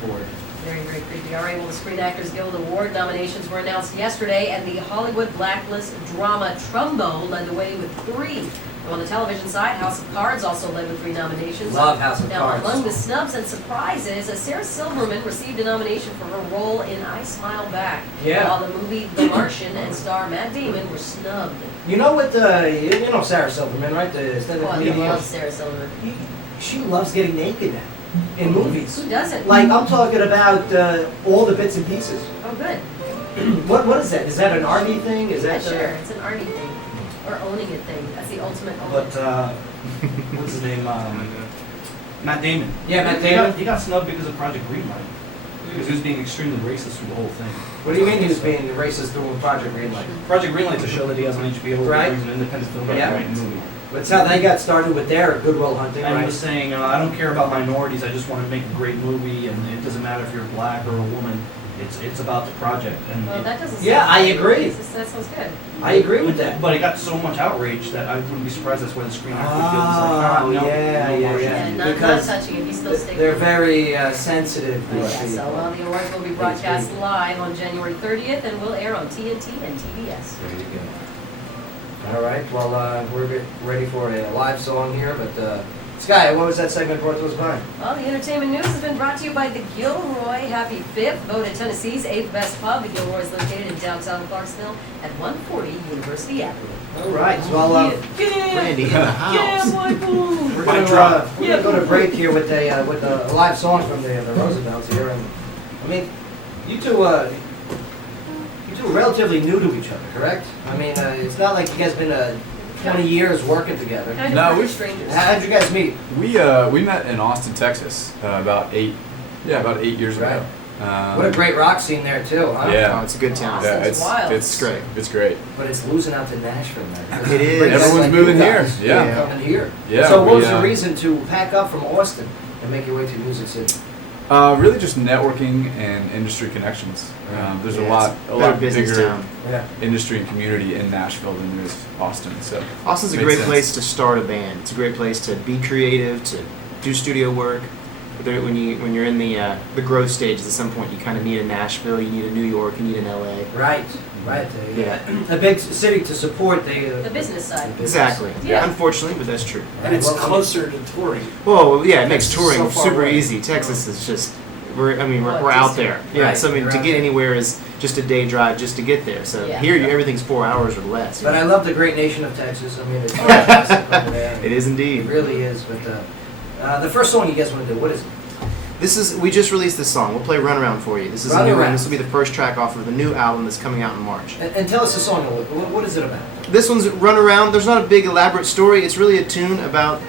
Ford. Very, very creepy. All right, well, the Screen Actors Guild Award nominations were announced yesterday, and the Hollywood Blacklist drama Trumbo led the way with 3. And on the television side, House of Cards also led with 3 nominations. Love House of Now, Cards. among the snubs and surprises, Sarah Silverman received a nomination for her role in I Smile Back, Yeah. while the movie The Martian and star Matt Damon were snubbed. You know what? You know Sarah Silverman, right? The stand-up Oh, I comedian. love Sarah Silverman. She loves getting naked now. in movies. Who doesn't? Like, I'm talking about all the bits and pieces. Oh, good. What is that? Is that an Arnie thing? Is Yeah, that sure. It's an Arnie thing. Or owning it thing. That's the ultimate But ultimate. what's his name? Matt Damon. Yeah, Matt He Damon. got snubbed because of Project Greenlight. Because he was being extremely racist through the whole thing. What do you mean he was being racist through Project Greenlight? Project Greenlight's a show that he has on HBO. Right. He's an independent filmmaker Yeah. writing movie. That's how they got started with their Good Will Hunting, And he right? was saying, I don't care about minorities. I just want to make a great movie, and it doesn't matter if you're black or a woman. It's about the project. And Well, that doesn't Yeah, sound I good. agree. That sounds good. I agree with that. But it got so much outrage that I wouldn't be surprised that's why the Screen Actors Guild is like, Oh, no, yeah, no yeah, more yeah. Yeah, not Because touching it. He's still sticking. They're very sensitive. I these guess so. people. Well, the awards will be broadcast live on January 30th and will air on TNT and TBS. There you go. All right. Well, we're ready for a live song here, but Sky, what was that segment brought to us by? Well, the entertainment news has been brought to you by the Gilroy. Happy 5th, voted Tennessee's 8th best pub. The Gilroy is located in downtown Clarksville at 140 University Avenue. All right. Well, Randy in the house. we're gonna go to break here with a live song from the Roosevelts here, and I mean, you two are relatively new to each other, correct? I mean, it's not like you guys been 20 years working together. Kind No, of we're strangers. How'd you guys meet? We met in Austin, Texas, about 8 years Right. ago. What a great rock scene there too, huh? Yeah. Oh, it's a good town. Yeah, Austin's wild. it's great. It's great. But it's losing out to Nashville now. It is. Great guys Everyone's like moving you here. guys Yeah. coming here. Yeah, So what we, was the reason to pack up from Austin and make your way to Music City? Really just networking and industry connections. There's Yeah, a lot better bigger business town. Yeah. industry and community in Nashville than there is Austin. So Austin's a makes great sense. place to start a band. It's a great place to be creative, to do studio work. When you're in the growth stages, at some point you kind of need a Nashville, you need a New York, you need an LA. Right. Yeah. A big city to support the business side. Exactly. Yeah. Unfortunately, but that's true. And it's Well, closer to touring. Well, yeah, it makes It's touring so far super away. easy. Texas is just we're Oh, out there. Yeah. Right. So I mean, You're to out get there. anywhere is just a day drive just to get there. So Yeah. here, everything's 4 hours or less. But I love the great nation of Texas. I mean, it's fantastic over there. It is It indeed. really is. But the first song you guys want to do, what is it? We just released this song. We'll play Runaround for you. This is a new Runaround. one. This will be the first track off of the new album that's coming out in March. And tell us the song. What is it about? This one's Runaround. There's not a big elaborate story. It's really a tune about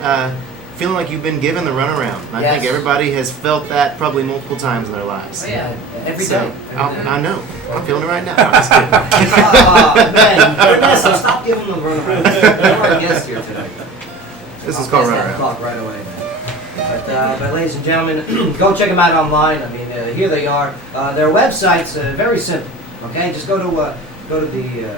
feeling like you've been given the runaround. And I Yes. think everybody has felt that probably multiple times in their lives. Oh, yeah. Every So, day. Every day. I know. I'm feeling it right now. I'm just kidding. Oh, man. Ernesto, stop giving them runaround. You're our guest here tonight. This is called I'll pass that Runaround. clock right away, man. But ladies and gentlemen, go check them out online. I mean, here they are. Their website's very simple. Okay, just go to the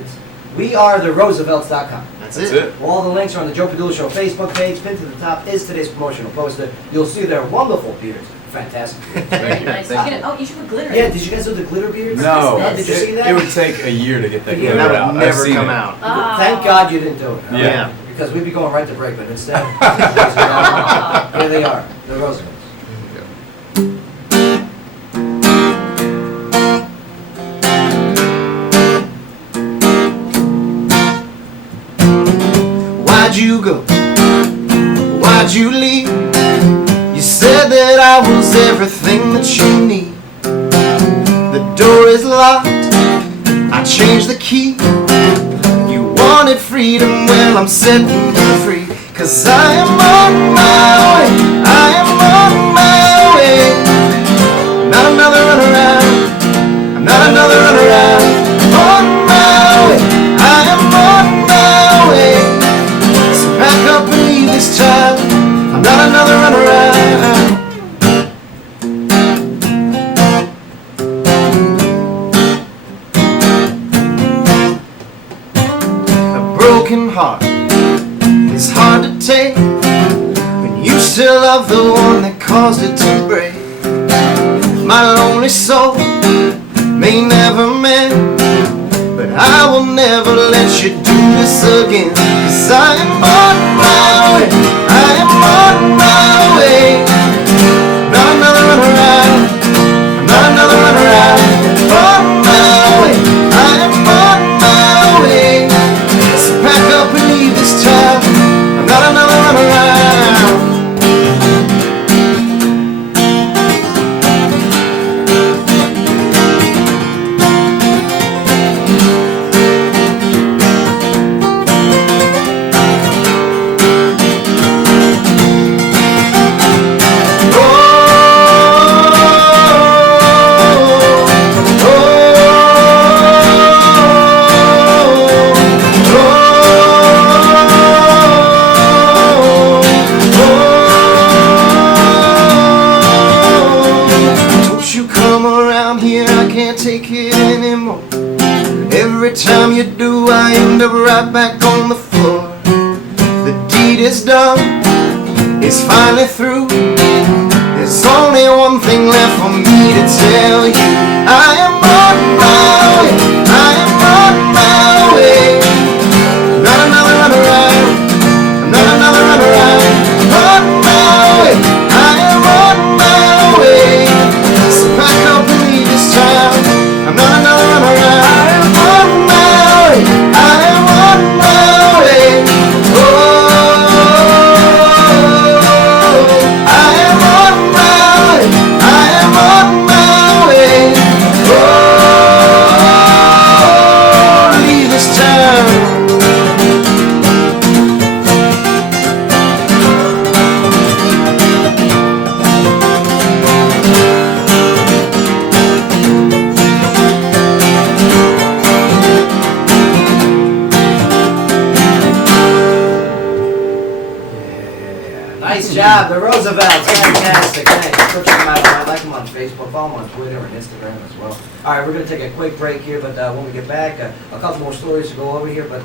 it's wearetheroosevelts.com. That's That's it. it. All the links are on the Joe Padula Show Facebook page. Pinned to the top is today's promotional poster. You'll see their wonderful beards. Fantastic. Very nice. Thank Oh, you should put glitter Yeah, in. did you guys do the glitter beards? No, Did you see that? It would take a year to get that Yeah, glitter that would out. I've never seen come it. out. Oh. Thank God you didn't do it. Yeah. Because we'd be going right to break, but instead, here they are, the Roosevelts. Why'd you go? Why'd you leave? You said that I was everything that you need. The door is locked, I changed the key. You wanted freedom, well I'm setting you free. 'Cause I am on my way, I am on my way. Not another runaround, I'm not another runaround. On my way, I am on my way. So back up and leave this child, I'm not another runaround. A broken heart is hard to take when you still love the one that caused it to break. My lonely soul may never mend, but I will never let you do this again. 'Cause I am on my way, I am on my way. Not another runaround, I'm not another runaround. On my way, I am on my way. So pack up and leave this town, I'm not another runaround. I end up right back on the floor. The deed is done, it's finally through. There's only one thing left for me to tell you. I am on my way, I am on my way. Not another runaround, not another runaround. On my way, I am on my way. So pack up and leave this town. I'm not another runaround. I am on my way, I am on my way. Oh, I am on my way, I am on my way. Oh, leave this town. Nice job, the Roosevelts. Fantastic. Thanks. Go check them out. I like them on Facebook. Follow them on Twitter and Instagram as well. All right, we're going to take a quick break here, but when we get back, a couple more stories to go over here. But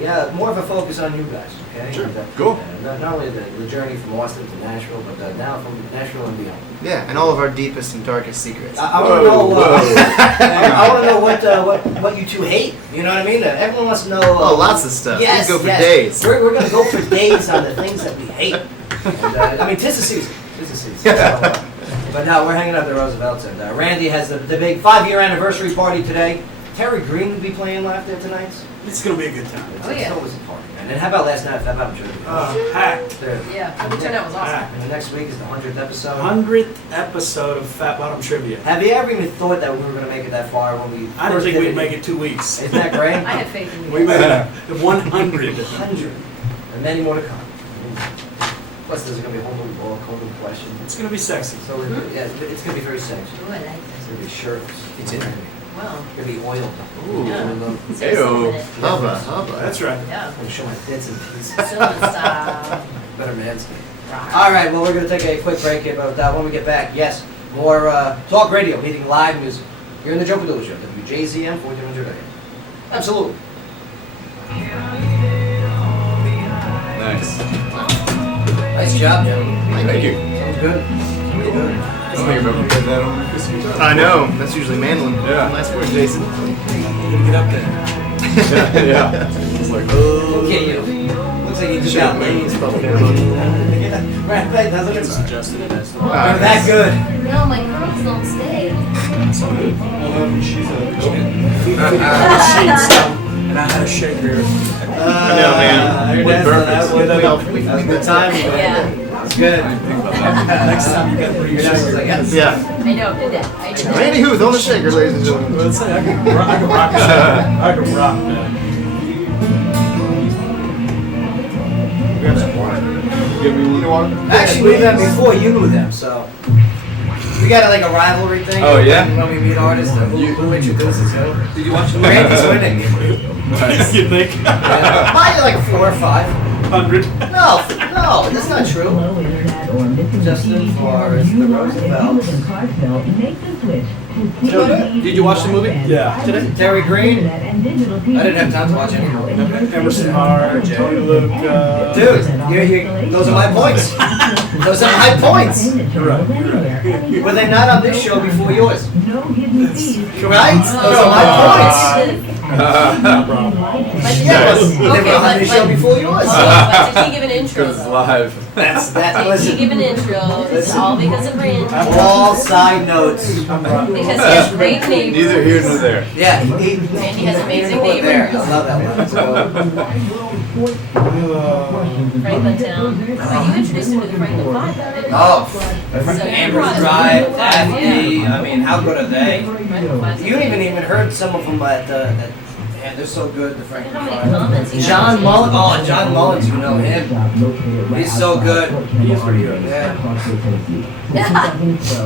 yeah, more of a focus on you guys, okay? Sure. And, Cool. Not only the journey from Austin to Nashville, but now from Nashville and beyond. Yeah, and all of our deepest and darkest secrets. I want to know. I want to know what you two hate. You know what I mean? Everyone wants to know. Oh, lots of stuff. Yes, We can go for yes. days. We're going to go for days on the things that we hate. And, I mean, 'tis the season. 'Tis the season. So, but now we're hanging out at the Roosevelts, and Randy has the big 5-year anniversary party today. Terry Green will be playing live there tonight. It's gonna be a good time. It's always a party, man. And how about last night? How about Packed. Yeah, the turnout was awesome. And the next week is the 100th episode. 100th episode of Fat Bottom Trivia. Have you ever even thought that we were going to make it that far when we? I didn't first think did we'd make it 2 weeks. Isn't that great? I have faith in you. We made it the 100. 100, and many more to come. Plus, there's going to be a whole new book, whole new question. It's gonna be sexy. So yeah, it's going to be very sexy. Ooh, I like It's going to be shirtless. It's in. Wow. It's going to be oiled. Ooh. Yeah. Ayo. Hubba, hubba. That's right. Yeah. I'm going to show my tits and pieces. Cinema style. Better manscape. All right, well, we're going to take a quick break here, but when we get back, yes, more talk radio, meeting live music. Here in the Joe Padula Show, WJZM 1400 AM. Absolutely. Nice. Nice job, Joe. Thank you. Sounds good. Really good. I don't think I've ever played that on this guitar. I know. That's usually mandolin. Yeah. Nice work, Jason. Get up there. Yeah. It's like, Look at you. Looks like you just got laid. Right, doesn't it? Adjusted it. That's the That good. No, my curls don't stay. And I had a shaker. I know, man. Went perfect. That was good timing, man. Yeah. That was good. Next time you got to bring your Your nose is shaker. like, yes. Yeah. I know, did that. I did that. Randy Huth on the shaker, ladies and gentlemen. Let's say I can rock a shaker. I can rock that. give me water. Actually, we knew them before you knew them, so. We got like a rivalry thing. Oh, yeah? When we meet artists, who introduces who? Did you watch the Randy's winning. Nice. You think? Yeah. Mine like 4 or 5. 100. No, that's not true. Low internet or missing Justin TV Forrest, channels, the do not, if you Roosevelts. live in Clarksville, make the switch to So, CBS did you watch the movie? Yeah. Today, Terry Green. Internet and digital TV I didn't have time to watch any of now it. in your Emerson station. Hart, Tony Luke, Dude, those are my points. Those are my points. Were they not on this show before yours? No hidden fees. Right? Those are my points. Yes, they were on this show before yours. But did he give an intro? Because it's though? live. That's that. Did he Listen, give an intro? It's all because of Randy. all side notes. Because he has great neighbors. Neither here nor there. Yeah, Randy has amazing there. I neighbors. love that one. So, Franklin Town. But you introduced him to the Franklin Five, though, didn't you? oh, Amber's Drive, Daphne. I mean, how good are they? Franklin Five's You even heard some of them at yeah, they're so good. The Look Franklin how many Five. comments he John got. Mullins. Oh, John Mullins. You know him. He's so good. He is pretty good. Yeah.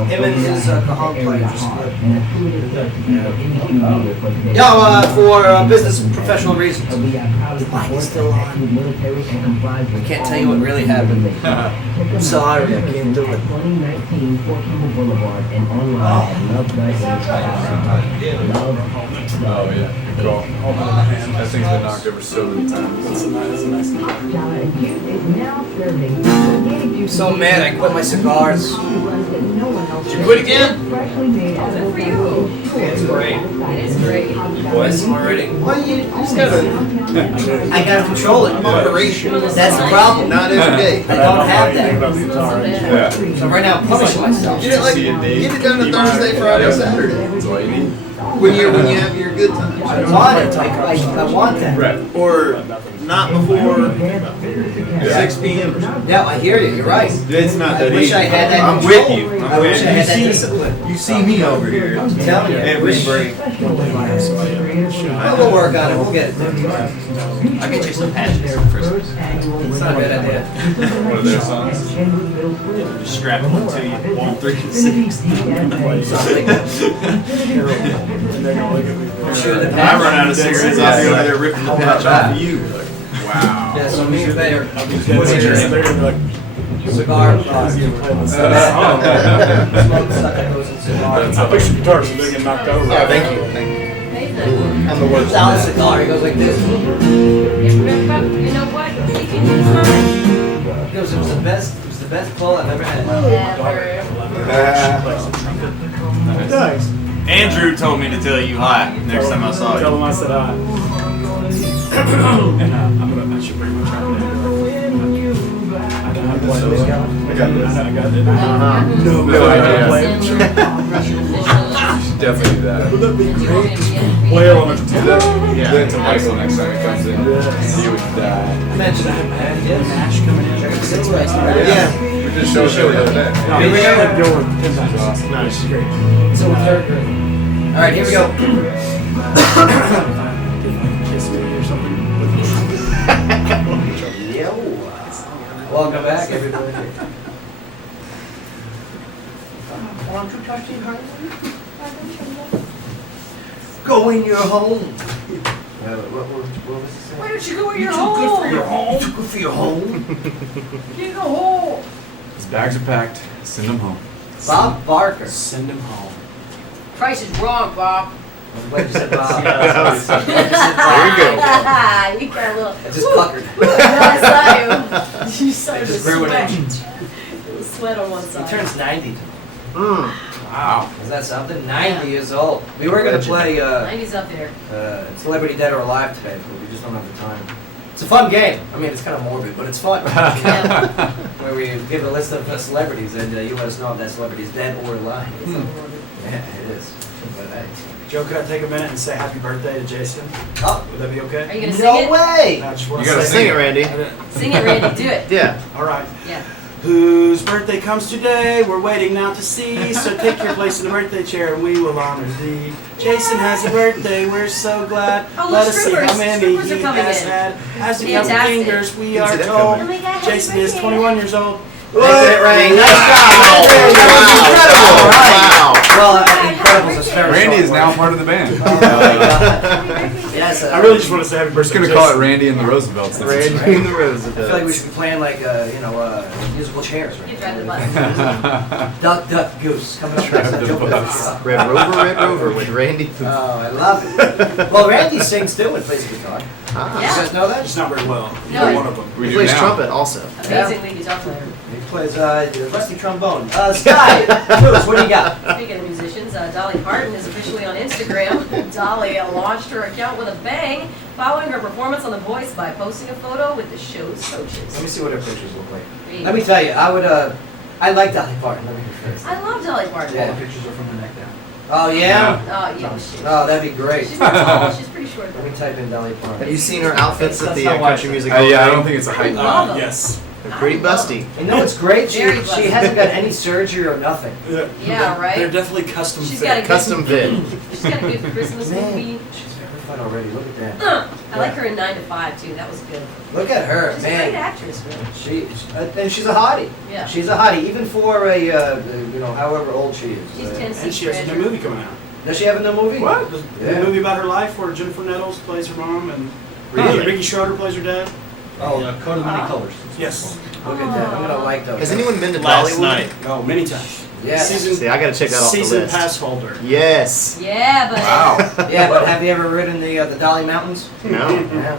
Him and his cajon player just good. Yo, for business and professional reasons. The mic is still on. I can't tell you what really happened. I'm sorry, I can't do it. 2019 Fort Campbell Boulevard and online at Oh, yeah. Good call. That thing's been knocked over so many times. That's a nice Juice is now serving organic juice. So mad I quit my cigars. Did you quit again? Freshly made out Good of for you. It's great. It is great. Boys, already. Well, you just gotta. I gotta control it. Moderation. That's the problem. Not every day. I don't have that. Yeah. So right now I'm punishing myself. Get it like get it down to Thursday, Friday, Saturday. That's all you need. When you have your good times. I want it. I want that. Right. Or not before 6 p.m. Yeah, I hear you. You're right. It's not I that wish easy. I had that I'm control. with you. I wish I had that discipline. You see me over here. I'm telling you. Every break. Well, we'll work on it. We'll get it done. I'll get you some patches for Christmas. It's not a bad idea. One of their songs. Just strap one to you. 1, 3, 6. Sure, the I run out of cigarettes. I'll be over there ripping the patch off of you. Wow. Yeah, so me and Bayer. They're gonna be like, Cigar. I push the guitar so they get knocked over. Yeah, thank you. Thank you. I'm the worst. Solid cigar. He goes like this. You know what? You can use mine. It was the best. It was the best pull I've ever had. Thanks. Andrew told me to tell you hi next time I saw Tell you. them I said hi. And I should bring my trumpet in. I don't have to play this guy. I got it. No idea. Definitely do that. Would that be great? Wail on it. Do that to Michael next time he comes in. He would die. Mention that, man. Yes. Mash coming in. Yeah. We just showed the other day. Here we go. Nice. Great. So third grade. All right, here we go. Kiss me or something. Yo. Welcome back, everybody. Why don't you touch your home? Go in your home. What was it saying? Why don't you go in your Too home? good for your home. Too good for your home. You go home. His bags are packed. Send them home. Bob Barker. Send him home. Price is wrong, Bob. I'm glad you said Bob. There you go. You got a little. I just puckered. No, I saw you. You saw the just ruined sweat. it. It was sweat on one He side. turns 90 tomorrow. Wow. Is that something? 90 years old. We were going to play 90's up there. Celebrity Dead or Alive today, but we just don't have the time. It's a fun game. I mean, it's kind of morbid, but it's fun. Where we give a list of celebrities and you let us know if that celebrity is dead or alive. Yeah, it is. But, Joe, could I take a minute and say happy birthday to Jason? Oh. Would that be Are okay? you gonna sing no it? way! I just want You to gotta say Sing it, Randy. Sing it, Randy. Do it. Yeah. All right. Yeah. Whose birthday comes today? We're waiting now to see. So take your place in the birthday chair and we will honor thee. Jason has a birthday. We're so glad. Oh, Let look, us see how strippers. many Strippers are he coming has in. had. As we count the Fantastic. fingers, we are See that told coming. Oh my God, happy Jason is birthday. 21 years old. Thank you, Ray. Nice job. Wow. Well, Incredibles is very Randy short is now word. part of the band. Oh my God. Yes, I really just want to say happy We're just birthday gonna to call it Jason. Randy and the Roosevelts. Randy and the Roosevelts. I feel like we should be playing like musical chairs You right drive the now. bus. Duck, duck, goose. Coming up Drive next. the Jump bus. in. Red Rover with Randy. Oh, I love it. Well, Randy sings too and plays guitar. You Yeah. guys know that? Just not very well. No. You're one of them. We He do plays now. trumpet also. Amazing lead guitar player. He plays rusty trombone. Sky, Bruce, what do you got? Speaking of musicians, Dolly Parton is officially on Instagram. Dolly launched her account with a bang following her performance on The Voice by posting a photo with the show's coaches. Let me see what her pictures look like. Read. Let me tell you, I like Dolly Parton. Let me be first. I love Dolly Parton. Yeah. Pictures are from the neck down. Oh yeah? Oh, yeah. Oh, that'd be great. She's not tall. She's pretty short. Let me type in Dolly Parton. Have you seen her outfits at the That's not country why- music? Yeah, I don't think it's a height. love them. Yes. They're pretty busty. You know what's great? Very She pleasant. hasn't got any surgery or nothing. Yeah, right? They're definitely custom She's fit. got a good, Custom vid. she's got a good Christmas Man, movie. she's very fun already. Look at that. I like her in 9 to 5 too. That was good. Look at her, She's a great man. actress, man. And she's a hottie. Yeah. She's a hottie, even for a however old she is. She's 10 And she has a new movie coming out. Does she have a new movie? What? Yeah. A movie about her life where Jennifer Nettles plays her mom and Really? Ricky Schroeder plays her dad. Oh, Coat of Many Colors. Yes. look at that. I'm gonna like those. Has anyone been to Last Dollywood? night. Oh, many times. Yes. Season, I gotta check that off the season list. pass holder. Yes. Yeah, but Yeah, but have you ever ridden the Dolly Mountains? No. Yeah.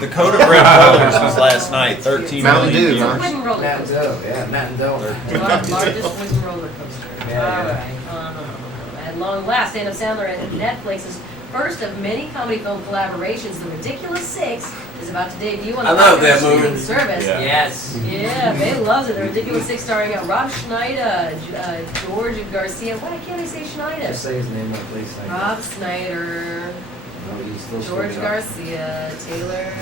The Coda Bread Rollers was last night. 13 Mountain million Dew, viewers. huh? wooden roller Mountain coaster. Dew, yeah, Mountain Dew. Largest wooden roller coaster. Yeah, All yeah. right. At long last, Adam Sandler and Netflix's first of many comedy film collaborations, The Ridiculous Six, is about to debut on the I love popular that movie. streaming service. Yeah. Yes. Yeah, May loves it. The Ridiculous Six starring Rob Schneider, George Garcia. Why can't I say Schneider? Just say his name, like, please. Thank you. Rob Schneider, No, he's still George screwed up. Garcia, Taylor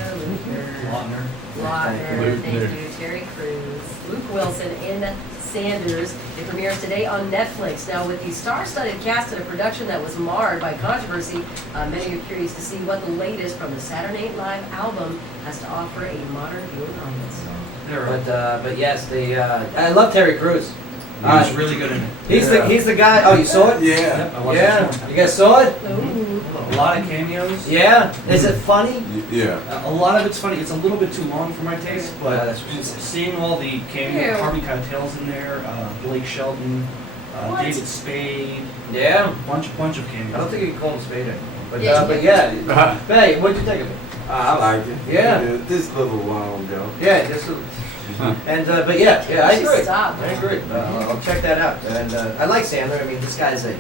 Lautner. Lautner, thank you, Terry Crews, Luke Wilson, and Sanders. It premieres today on Netflix. Now, with the star-studded cast and a production that was marred by controversy, many are curious to see what the latest from the Saturday Night Live album has to offer a modern viewing audience. But yes, I love Terry Crews. He was really good in it. He's the guy. Oh, you saw it? Yeah. I watched Yeah. this one. You guys saw it? Ooh. A lot of cameos. Yeah. Is it funny? Yeah. A lot of it's funny. It's a little bit too long for my taste, but Yeah, that's seeing all the cameos, Ew. Harvey Keitel's in there, Blake Shelton, What? David Spade, Yeah. bunch of cameos. I don't think you can call him Spade anymore. But Yeah, but yeah. Hey, what'd you think of it? I like it. Yeah. This little while ago. Yeah. Just. And but yeah, I She agree. stopped. I agree. I'll check that out. And I like Sandler. I mean, this guy's a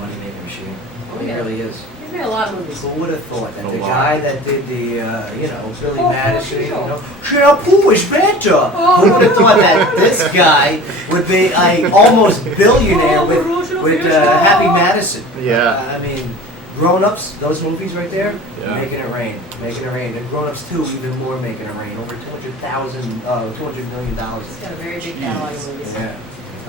money making machine. Oh, He yeah. really is. He's made a lot of movies. Who would have thought that A the lot. guy that did the, Billy Oh, Madison, sure. shampoo is better. Oh. Who would have thought that this guy would be a almost billionaire with Happy Madison? Yeah. I mean, Grown Ups, those movies right there, Yeah. making it rain. And Grown Ups 2, even more making it rain. Over $200 million. He's got a very big catalog of movies. Yeah.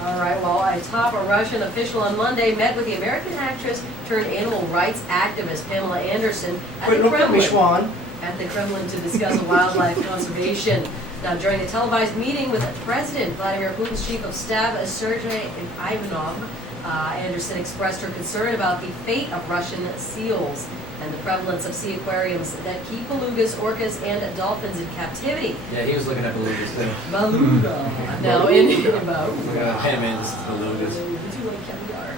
All right, well, a top Russian official on Monday met with the American actress turned animal rights activist Pamela Anderson at Wait, the look at me, Kremlin. Schwan. At the Kremlin to discuss wildlife conservation. Now, during a televised meeting with President Vladimir Putin's chief of staff, Sergei Ivanov, Anderson expressed her concern about the fate of Russian seals and the prevalence of sea aquariums that keep belugas, orcas, and dolphins in captivity. Yeah, he was looking at belugas too. Beluga. Now, in Hey man, this is belugas.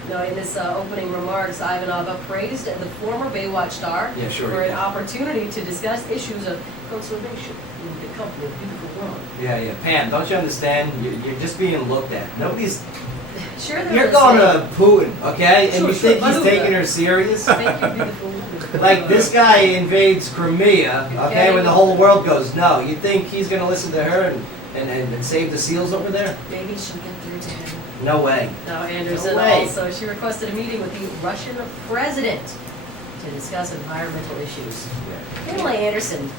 Now, in this opening remarks, Ivanov praised the former Baywatch star Yeah, sure, for an yeah. opportunity to discuss issues of conservation in the company of beautiful women. Yeah. Pam, don't you understand? You're just being looked at. Nobody's. Sure, they're You're the going same. to Putin, okay? And Sure, you think he's Beluga. taking her serious? Thank you, beautiful women. Like this guy invades Crimea, okay? When the whole world goes, no. You think he's going to listen to her and save the seals over there? Maybe she'll get through to him. No way. Now, Anderson No way. also, she requested a meeting with the Russian president to discuss environmental issues. Pamela Anderson,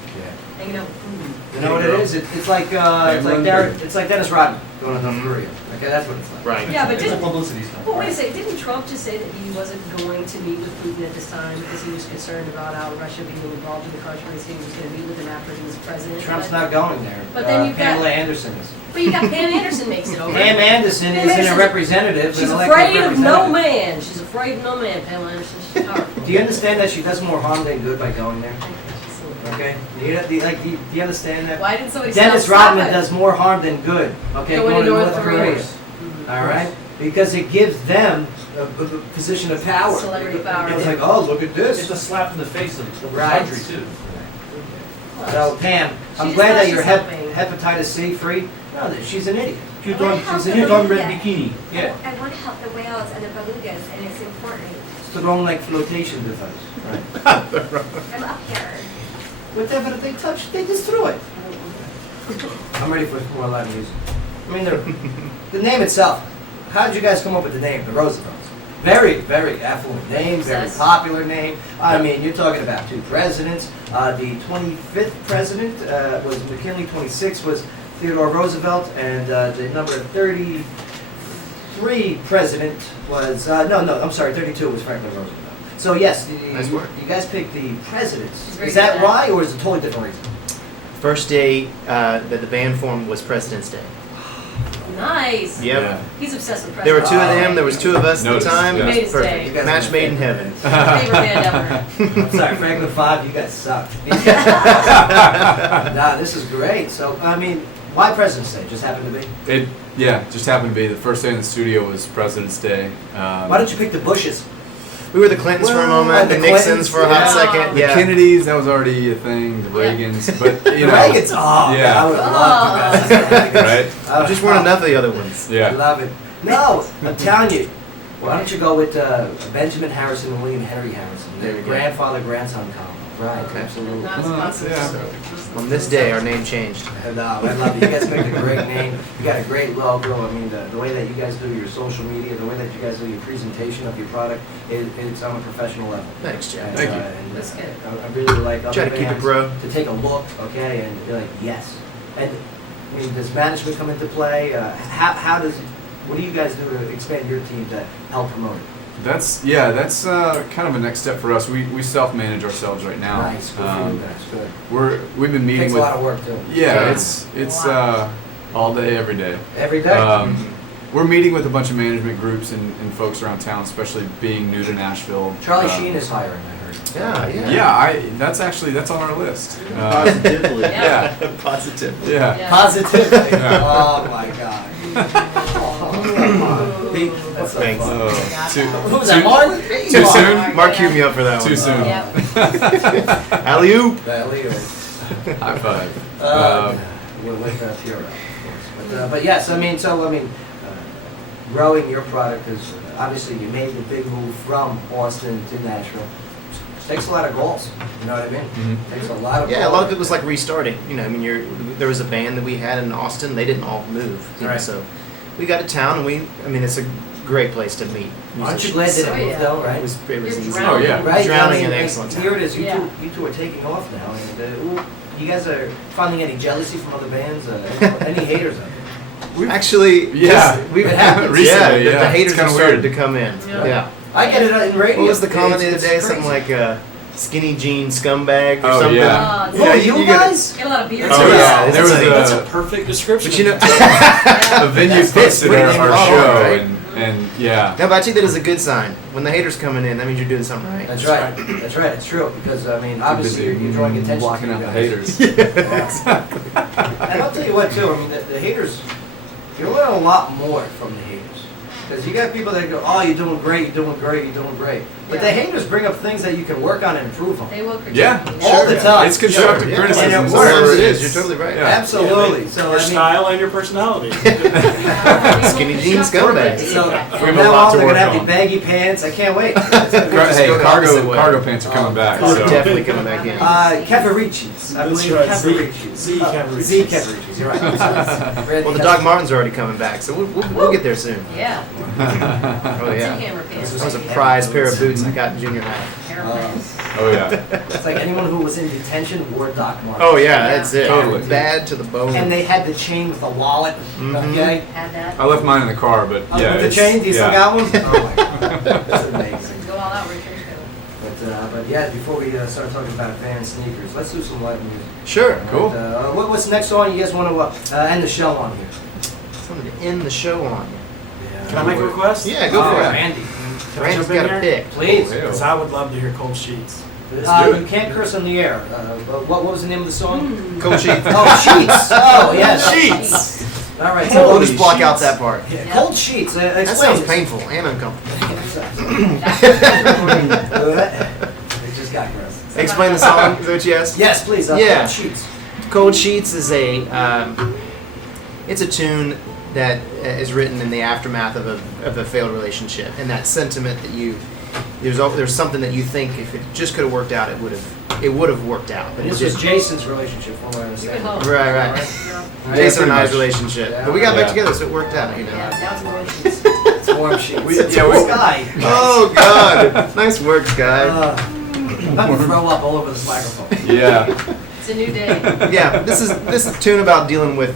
hanging out with Putin. You know what it is? It's like Dennis Rodman going to North Korea. Okay, that's what it's like. Right. Yeah, but It's a didn't, publicity stuff. but wait a second, didn't Trump just say that he wasn't going to meet with Putin at this time because he was concerned about how Russia being involved in the controversy? He was going to meet with him after he was president. Trump's but, not going there. But then you've got- Pamela Anderson is. But you got Pam Anderson makes it over. Pam Anderson Pam is in a Anderson's- representative. She's an elected afraid of no representative. man. She's afraid of no man, Pamela Anderson. She's powerful. Do you understand that she does more harm than good by going there? Okay? Do you understand that? Why didn't somebody Dennis stop Rodman it? does more harm than good. Okay, Going to North Korea. Korea. All right, because it gives them a position of power. Celebrity power. It's like, oh, look at It's this. a slap in the face of the Right. country too. So Pam, I'm She glad just that you're thought she's hepatitis C free. No, that she's an idiot. Cute I wanna dog, help she's a the cute dog red beluga. bikini. Yeah, I want to help the whales and the belugas, and it's important. strong like flotation device. Right. I'm up here. Whatever they touch, they destroy it. I'm ready for more live music. I mean, the name itself. How did you guys come up with the name, the Roosevelts? Very, very affluent name, very Success. popular name. I mean, you're talking about two presidents. The 25th president was McKinley, 26 was Theodore Roosevelt, and the number 33 president was, I'm sorry, 32 was Franklin Roosevelt. So yes, Nice work. you guys picked the presidents. He's very Is that good at why, or is it a totally different reason? First day that the band formed was President's Day. Nice. Yep. Yeah. He's obsessed with There were president. two of them. There was two of us at the Noticed, time. yeah. It Made was his day. perfect. You guys Match are made in my heaven. Favorite band ever. I'm sorry, Franklin 5, you guys suck. Nah, this is great. So, I mean, Why President's Day? Just happened to be? It just happened to be the first day in the studio was President's Day. Why don't you pick the Bushes? We were the Clintons for a moment, the Nixons for a hot second. The Kennedys, that was already a thing. The Reagans, but you know. Reagans, I would love to guys. Right? Just weren't enough of the other ones. Yeah. I love it. No, I'm telling you. Why don't you go with Benjamin Harrison and William Henry Harrison? Their grandfather-grandson combo. Right, absolutely. On this day, our name changed. No, I love it. You guys picked a great name. You got a great logo. I mean, the way that you guys do your social media, the way that you guys do your presentation of your product, it's on a professional level. Thanks, Jack. Thank you. And, That's good. I really like other Try to keep it bands pro. to take a look, okay, and be like, yes. And I mean, does management come into play? What do you guys do to expand your team to help promote it? That's kind of a next step for us. We self-manage ourselves right now. Nice, good for you guys. Good. We've been meeting Takes with a lot of work too. Yeah, it's all day, every day. Every day. We're meeting with a bunch of management groups and folks around town, especially being new to Nashville. Charlie Sheen is hiring, I heard. Yeah, that's on our list. Positively. Yeah. Positively. Yeah. Positively. Yeah. Oh my God. What's that? Thanks. Who was that, Mark? Too soon? Mark queued me up for that one. Too soon. Alley-oop. High five. With Pure, of course. But yes, growing your product is obviously you made the big move from Austin to Nashville. It takes a lot of goals. You know what I mean? Mm-hmm. It takes a lot of Yeah, goals. a lot of it was like restarting. You know, I mean, there was a band that we had in Austin. They didn't all move. You know, Right. so we got to town, and it's a great place to meet. Aren't you glad that it moved though, right? It was You're easy. drowning. Oh, yeah. Right? Drowning I in mean, excellent Here it talent. is. Yeah. You two are taking off now. And, you guys are finding any jealousy from other bands? Any haters out there? Actually, We've been happening. Recently, the haters it's have kinda started weird. to come in. Yeah. I get it in radio. What was the comment the other It's day? Something crazy. like skinny jean scumbag or Oh, something. yeah. Oh, you guys? Get a lot of beer. Oh, yeah. It's There was That's a a perfect description. But you know, venue That's posted pretty our spot on, show, right? and yeah. no, but I take that as a good sign. When the haters coming in, that means you're doing something right. That's right. That's right. It's true because obviously you're drawing attention blocking to out you the guys. haters. And I'll tell you what too. I mean, the haters. You learn a lot more from the haters because you got people that go, "Oh, you're doing great. You're doing great. You're doing great." But the haters bring up things that you can work on and improve on. They will critique Yeah. you. All the time. It's constructive Sure, yeah. criticism. And it Sometimes works. it is. You're totally right. Yeah. Absolutely. So Your I mean, style and your personality. Skinny jean scumbag. So We have from a now lot on, to they're work gonna have on. the baggy pants. I can't wait. Hey, go the opposite way. cargo pants are coming back. They're So. definitely coming back in. Cavaricci's. I That's believe right, Cavaricci's. Z Cavaricci's. Z Cavaricci's. You're right. Well, the Doc Martens are already coming back, so we'll get there soon. Yeah. Oh yeah. Camera pants. That was a prize pair of boots I got in junior high. Oh yeah. It's like anyone who was in detention wore Doc Martens. Oh yeah, that's it. Totally. Bad to the bone. And they had the chain with the wallet. Okay. Had that. I left mine in the car, but yeah. With the it's- chain, do you still yeah. got one? Oh my God. That's amazing. Go all out, Richard. But yeah, before we start talking about band sneakers, let's do some live music. Sure. Cool. What's the next song you guys want to end the show on here? Something to end the show on. Can I make a request? Yeah, go for it. Randy. Can I Randy's jump in got a here? pick. Please. Because I would love to hear Cold Sheets. You can't curse on the air. But what was the name of the song? Cold sheets. Oh, Sheets. Oh, yes. Sheets. All right. We'll So just block out that part. Yeah, Cold Sheets. That Explain sounds this. painful and uncomfortable. It just got gross. Explain the song. Is that what you asked? Yes, please. Yeah. Cold Sheets. Cold Sheets is it's a tune that is written in the aftermath of a failed relationship, and that sentiment that there's something that you think if it just could have worked out, it would have worked out, but it This was didn't. Jason's relationship, from what I understand. Right. Right. Jason and pretty I's much. relationship, Yeah. but we got back Yeah. together, so it worked out. You know. Yeah, now it's more sheets. It's warm sheets. It's yeah, a we- guy. Oh God! Nice work, guy. I'm about to throw up all over this microphone. Yeah. It's a new day. Yeah, this is a tune about dealing with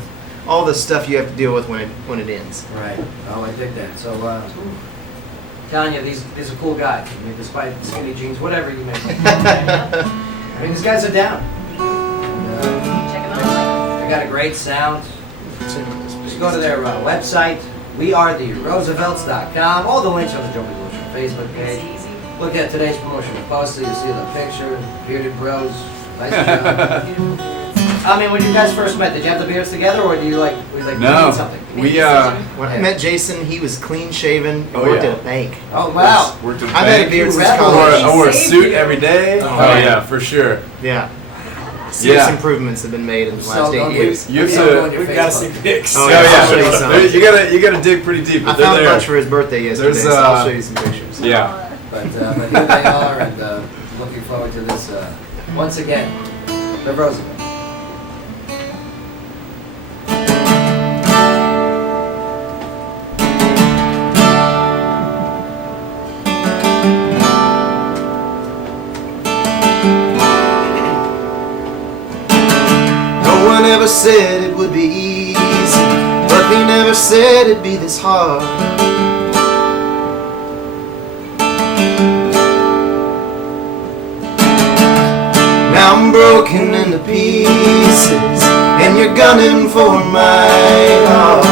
all the stuff you have to deal with when it ends. Right. Oh, I dig that. So, telling you, these are cool guys. I mean, despite skinny jeans, whatever you may think. I mean, these guys are down. Check them out. They got a great sound. Just go to their website, weartheroosevelts.com. All the links on the Joe Bush Facebook page. It's easy. Look at today's promotional poster. You see the picture, bearded bros. Nice job. Beautiful. I mean, when you guys first met, did you have the beards together, or do you like, were you like, No. need something? When I met Jason, he was clean shaven and worked at a bank. Oh, wow. Worked at a I've had a bank. beard since Rebel. college. I wore a suit every day. Oh yeah, for sure. Yeah. Serious Yeah. improvements have been made in the So last 8 don't years. You have Yeah, to. We've got to see pics. Oh, Oh yeah, yeah, I'll show you some. You gotta dig pretty deep. I But they're found a there. bunch for his birthday yesterday, There's, so I'll show you some pictures. Yeah. But here they are, and looking forward to this once again. The Roosevelt. No one ever said it would be easy, but they never said it'd be this hard. Now I'm broken into pieces, and you're gunning for my heart.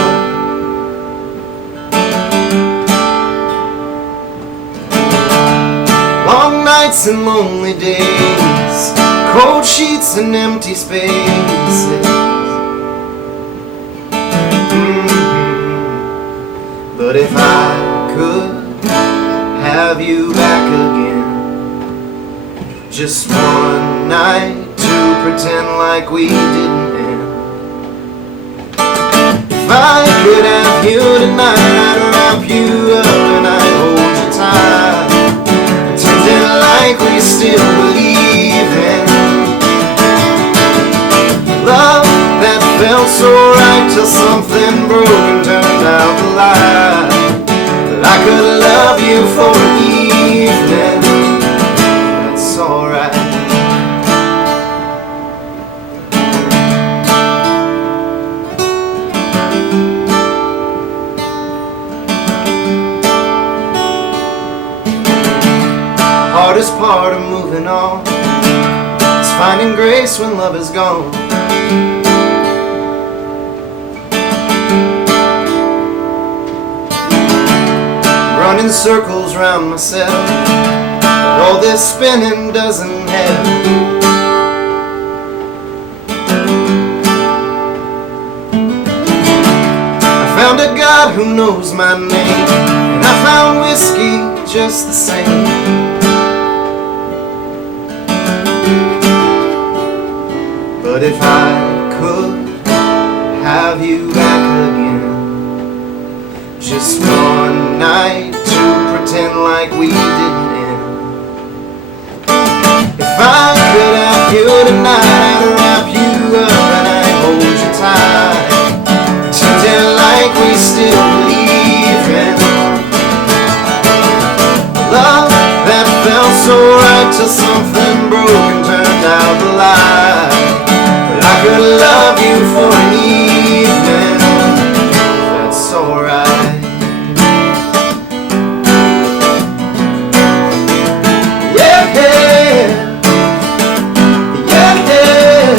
Long nights and lonely days, cold sheets and empty spaces. But if I could have you back again, just one night to pretend like we didn't end. If I could have you tonight, I'd wrap you up and I'd hold you tight, pretending like we still believe in love that felt so right till something broke and turned out the light. That I could love you for an evening. That's alright. Hardest part of moving on is finding grace when love is gone. Running circles round myself, but all this spinning doesn't help. I found a God who knows my name, and I found whiskey just the same. But if I could have you back again, just one night to pretend like we didn't end. If I could have you tonight, I'd wrap you up and I'd hold you tight, pretending like we still believe in love that felt so right till something broke and turned out the light. But I could love you for an evening. That's alright. Yeah, yeah, yeah, yeah.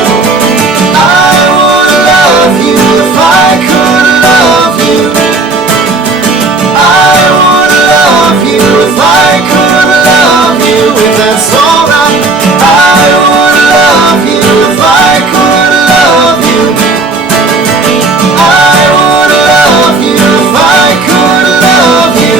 I would love you if I could love you. I would love you if I could love you, if that's alright. I would love you if I could love you. I would love you if I could love you.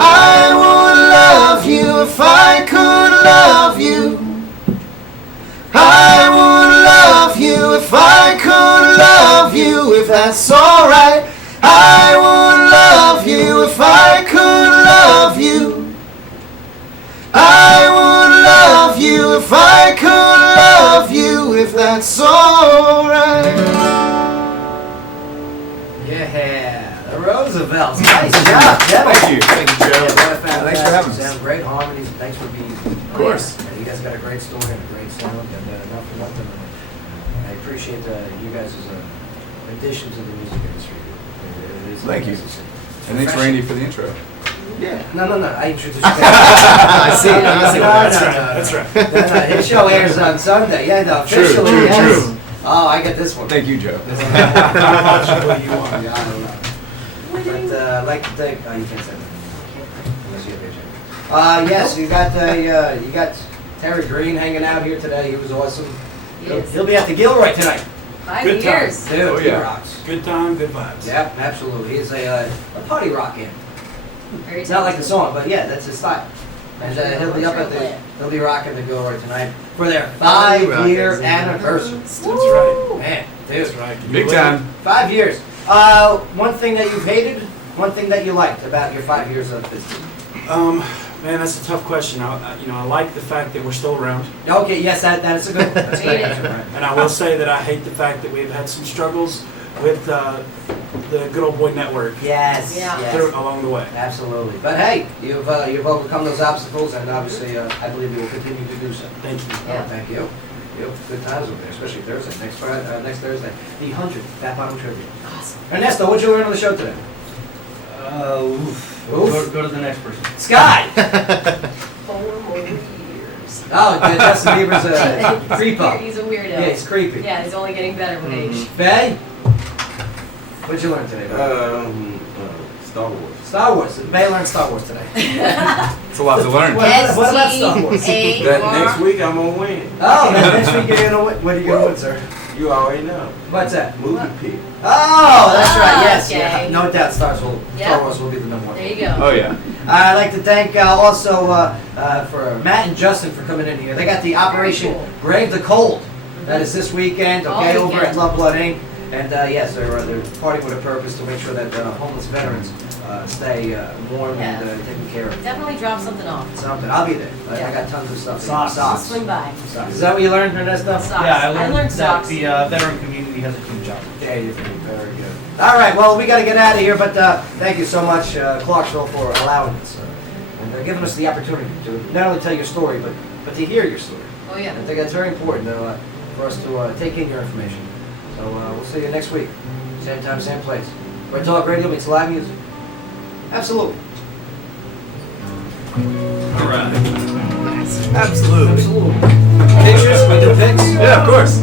I would love you if I could love you. I would love you if I could love you, if that's alright. I would love you if I could love you. I would love you if I could love you, if that's alright. Yeah, the Roosevelt. Roosevelt. Nice job, Devin. Thank you. Thank you, Joe. Yeah, what a Thanks for having us. sound. Great harmonies. Thanks for being. Of course. You guys got a great story and a great sound, and nothing. I appreciate you guys as an addition to the music industry. It is Thank you. necessary. And thanks, Randy, for the intro. Yeah. No. I introduced you. I see. That's right. No, his show airs on Sunday. Yeah, no, True, officially, true, yes. true. Oh, I get this one. Thank you, Joe. Yeah, I don't know. But I'd like to thank. Oh, you can't say that. Unless you have your check. Yes, you got Terry Green hanging out here today. He was awesome. Yes. He'll be at the Gilroy tonight. 5 Good years. Dude, Oh, he yeah. rocks. Good time, good vibes. Yep, absolutely. He's a party rock-in. Very It's not like the talented. song, but yeah, that's his style. And he'll be up at the, he'll be rocking the Gilroy tonight for their 5-year anniversary. That's right. Man, dude, That's right. Big time. 5 years. One thing that you've hated, one thing that you liked about your 5 years of business. Man, that's a tough question. I like the fact that we're still around. Okay, yes, that is a good, that's a good answer, right? And I will say that I hate the fact that we've had some struggles with the good old boy network Yes, Yeah. yes. along the way. Absolutely. But hey, you've overcome those obstacles, and obviously, I believe you will continue to do so. Thank you. Yeah. Thank you. Good times over there, especially Thursday, next Thursday, the 100th Fat Bottom Tribute. Awesome. Ernesto, what'd you learn on the show today? Oof. Oof. Go to the next person. Sky! 4 more years. Oh, Justin Bieber's a creepo. He's a weirdo. Yeah, he's creepy. Yeah, he's only getting better with age. Faye? What'd you learn today, bro? Star Wars. Star Wars. Faye learned Star Wars today. It's a lot to learn. What about Star Wars? That next week I'm gonna win. Oh, next week you're gonna win. What are you gonna win, sir? You already know. What's that? Movie pick. Oh, that's right. Yes, okay. yeah. No doubt, Star Yeah. Wars will be the number one. There you go. Oh, yeah. I'd like to thank also for Matt and Justin for coming in here. They got the Operation cool. Brave the Cold. That is this weekend, All okay, over weekend. at Love Blood Inc. And yes, they're partying with a purpose to make sure that homeless veterans stay warm Yeah. and taken care of. Definitely drop something off. Something. I'll be there. I Yeah. got tons of stuff. Socks. Swing by. Socks. Is that what you learned, Ernesto? Socks. Yeah, I learned that socks. the veteran community has a huge job. Yeah, you did. Very good. All right, well, we got to get out of here, but thank you so much, Clarksville, for allowing us and giving us the opportunity to not only tell your story, but to hear your story. Oh, yeah. I think that's very important for us to take in your information. So we'll see you next week. Same time, same place. Where Talk Radio meets live music. Absolutely. All right. Absolutely. Absolutely. Pictures? We do pics? Yeah, of course.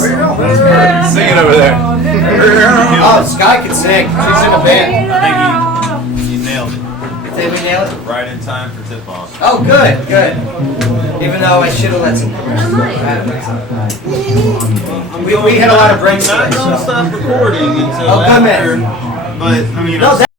Where you going? Sing it over there. Oh, Sky can sing. She's in a band. I think you nailed it. Did we nail it? Right in time for tip off. Oh, good, good. Even though I should have let some. We had a lot of breaks. Not gonna stop recording until Oh, good after. man. But I mean, No,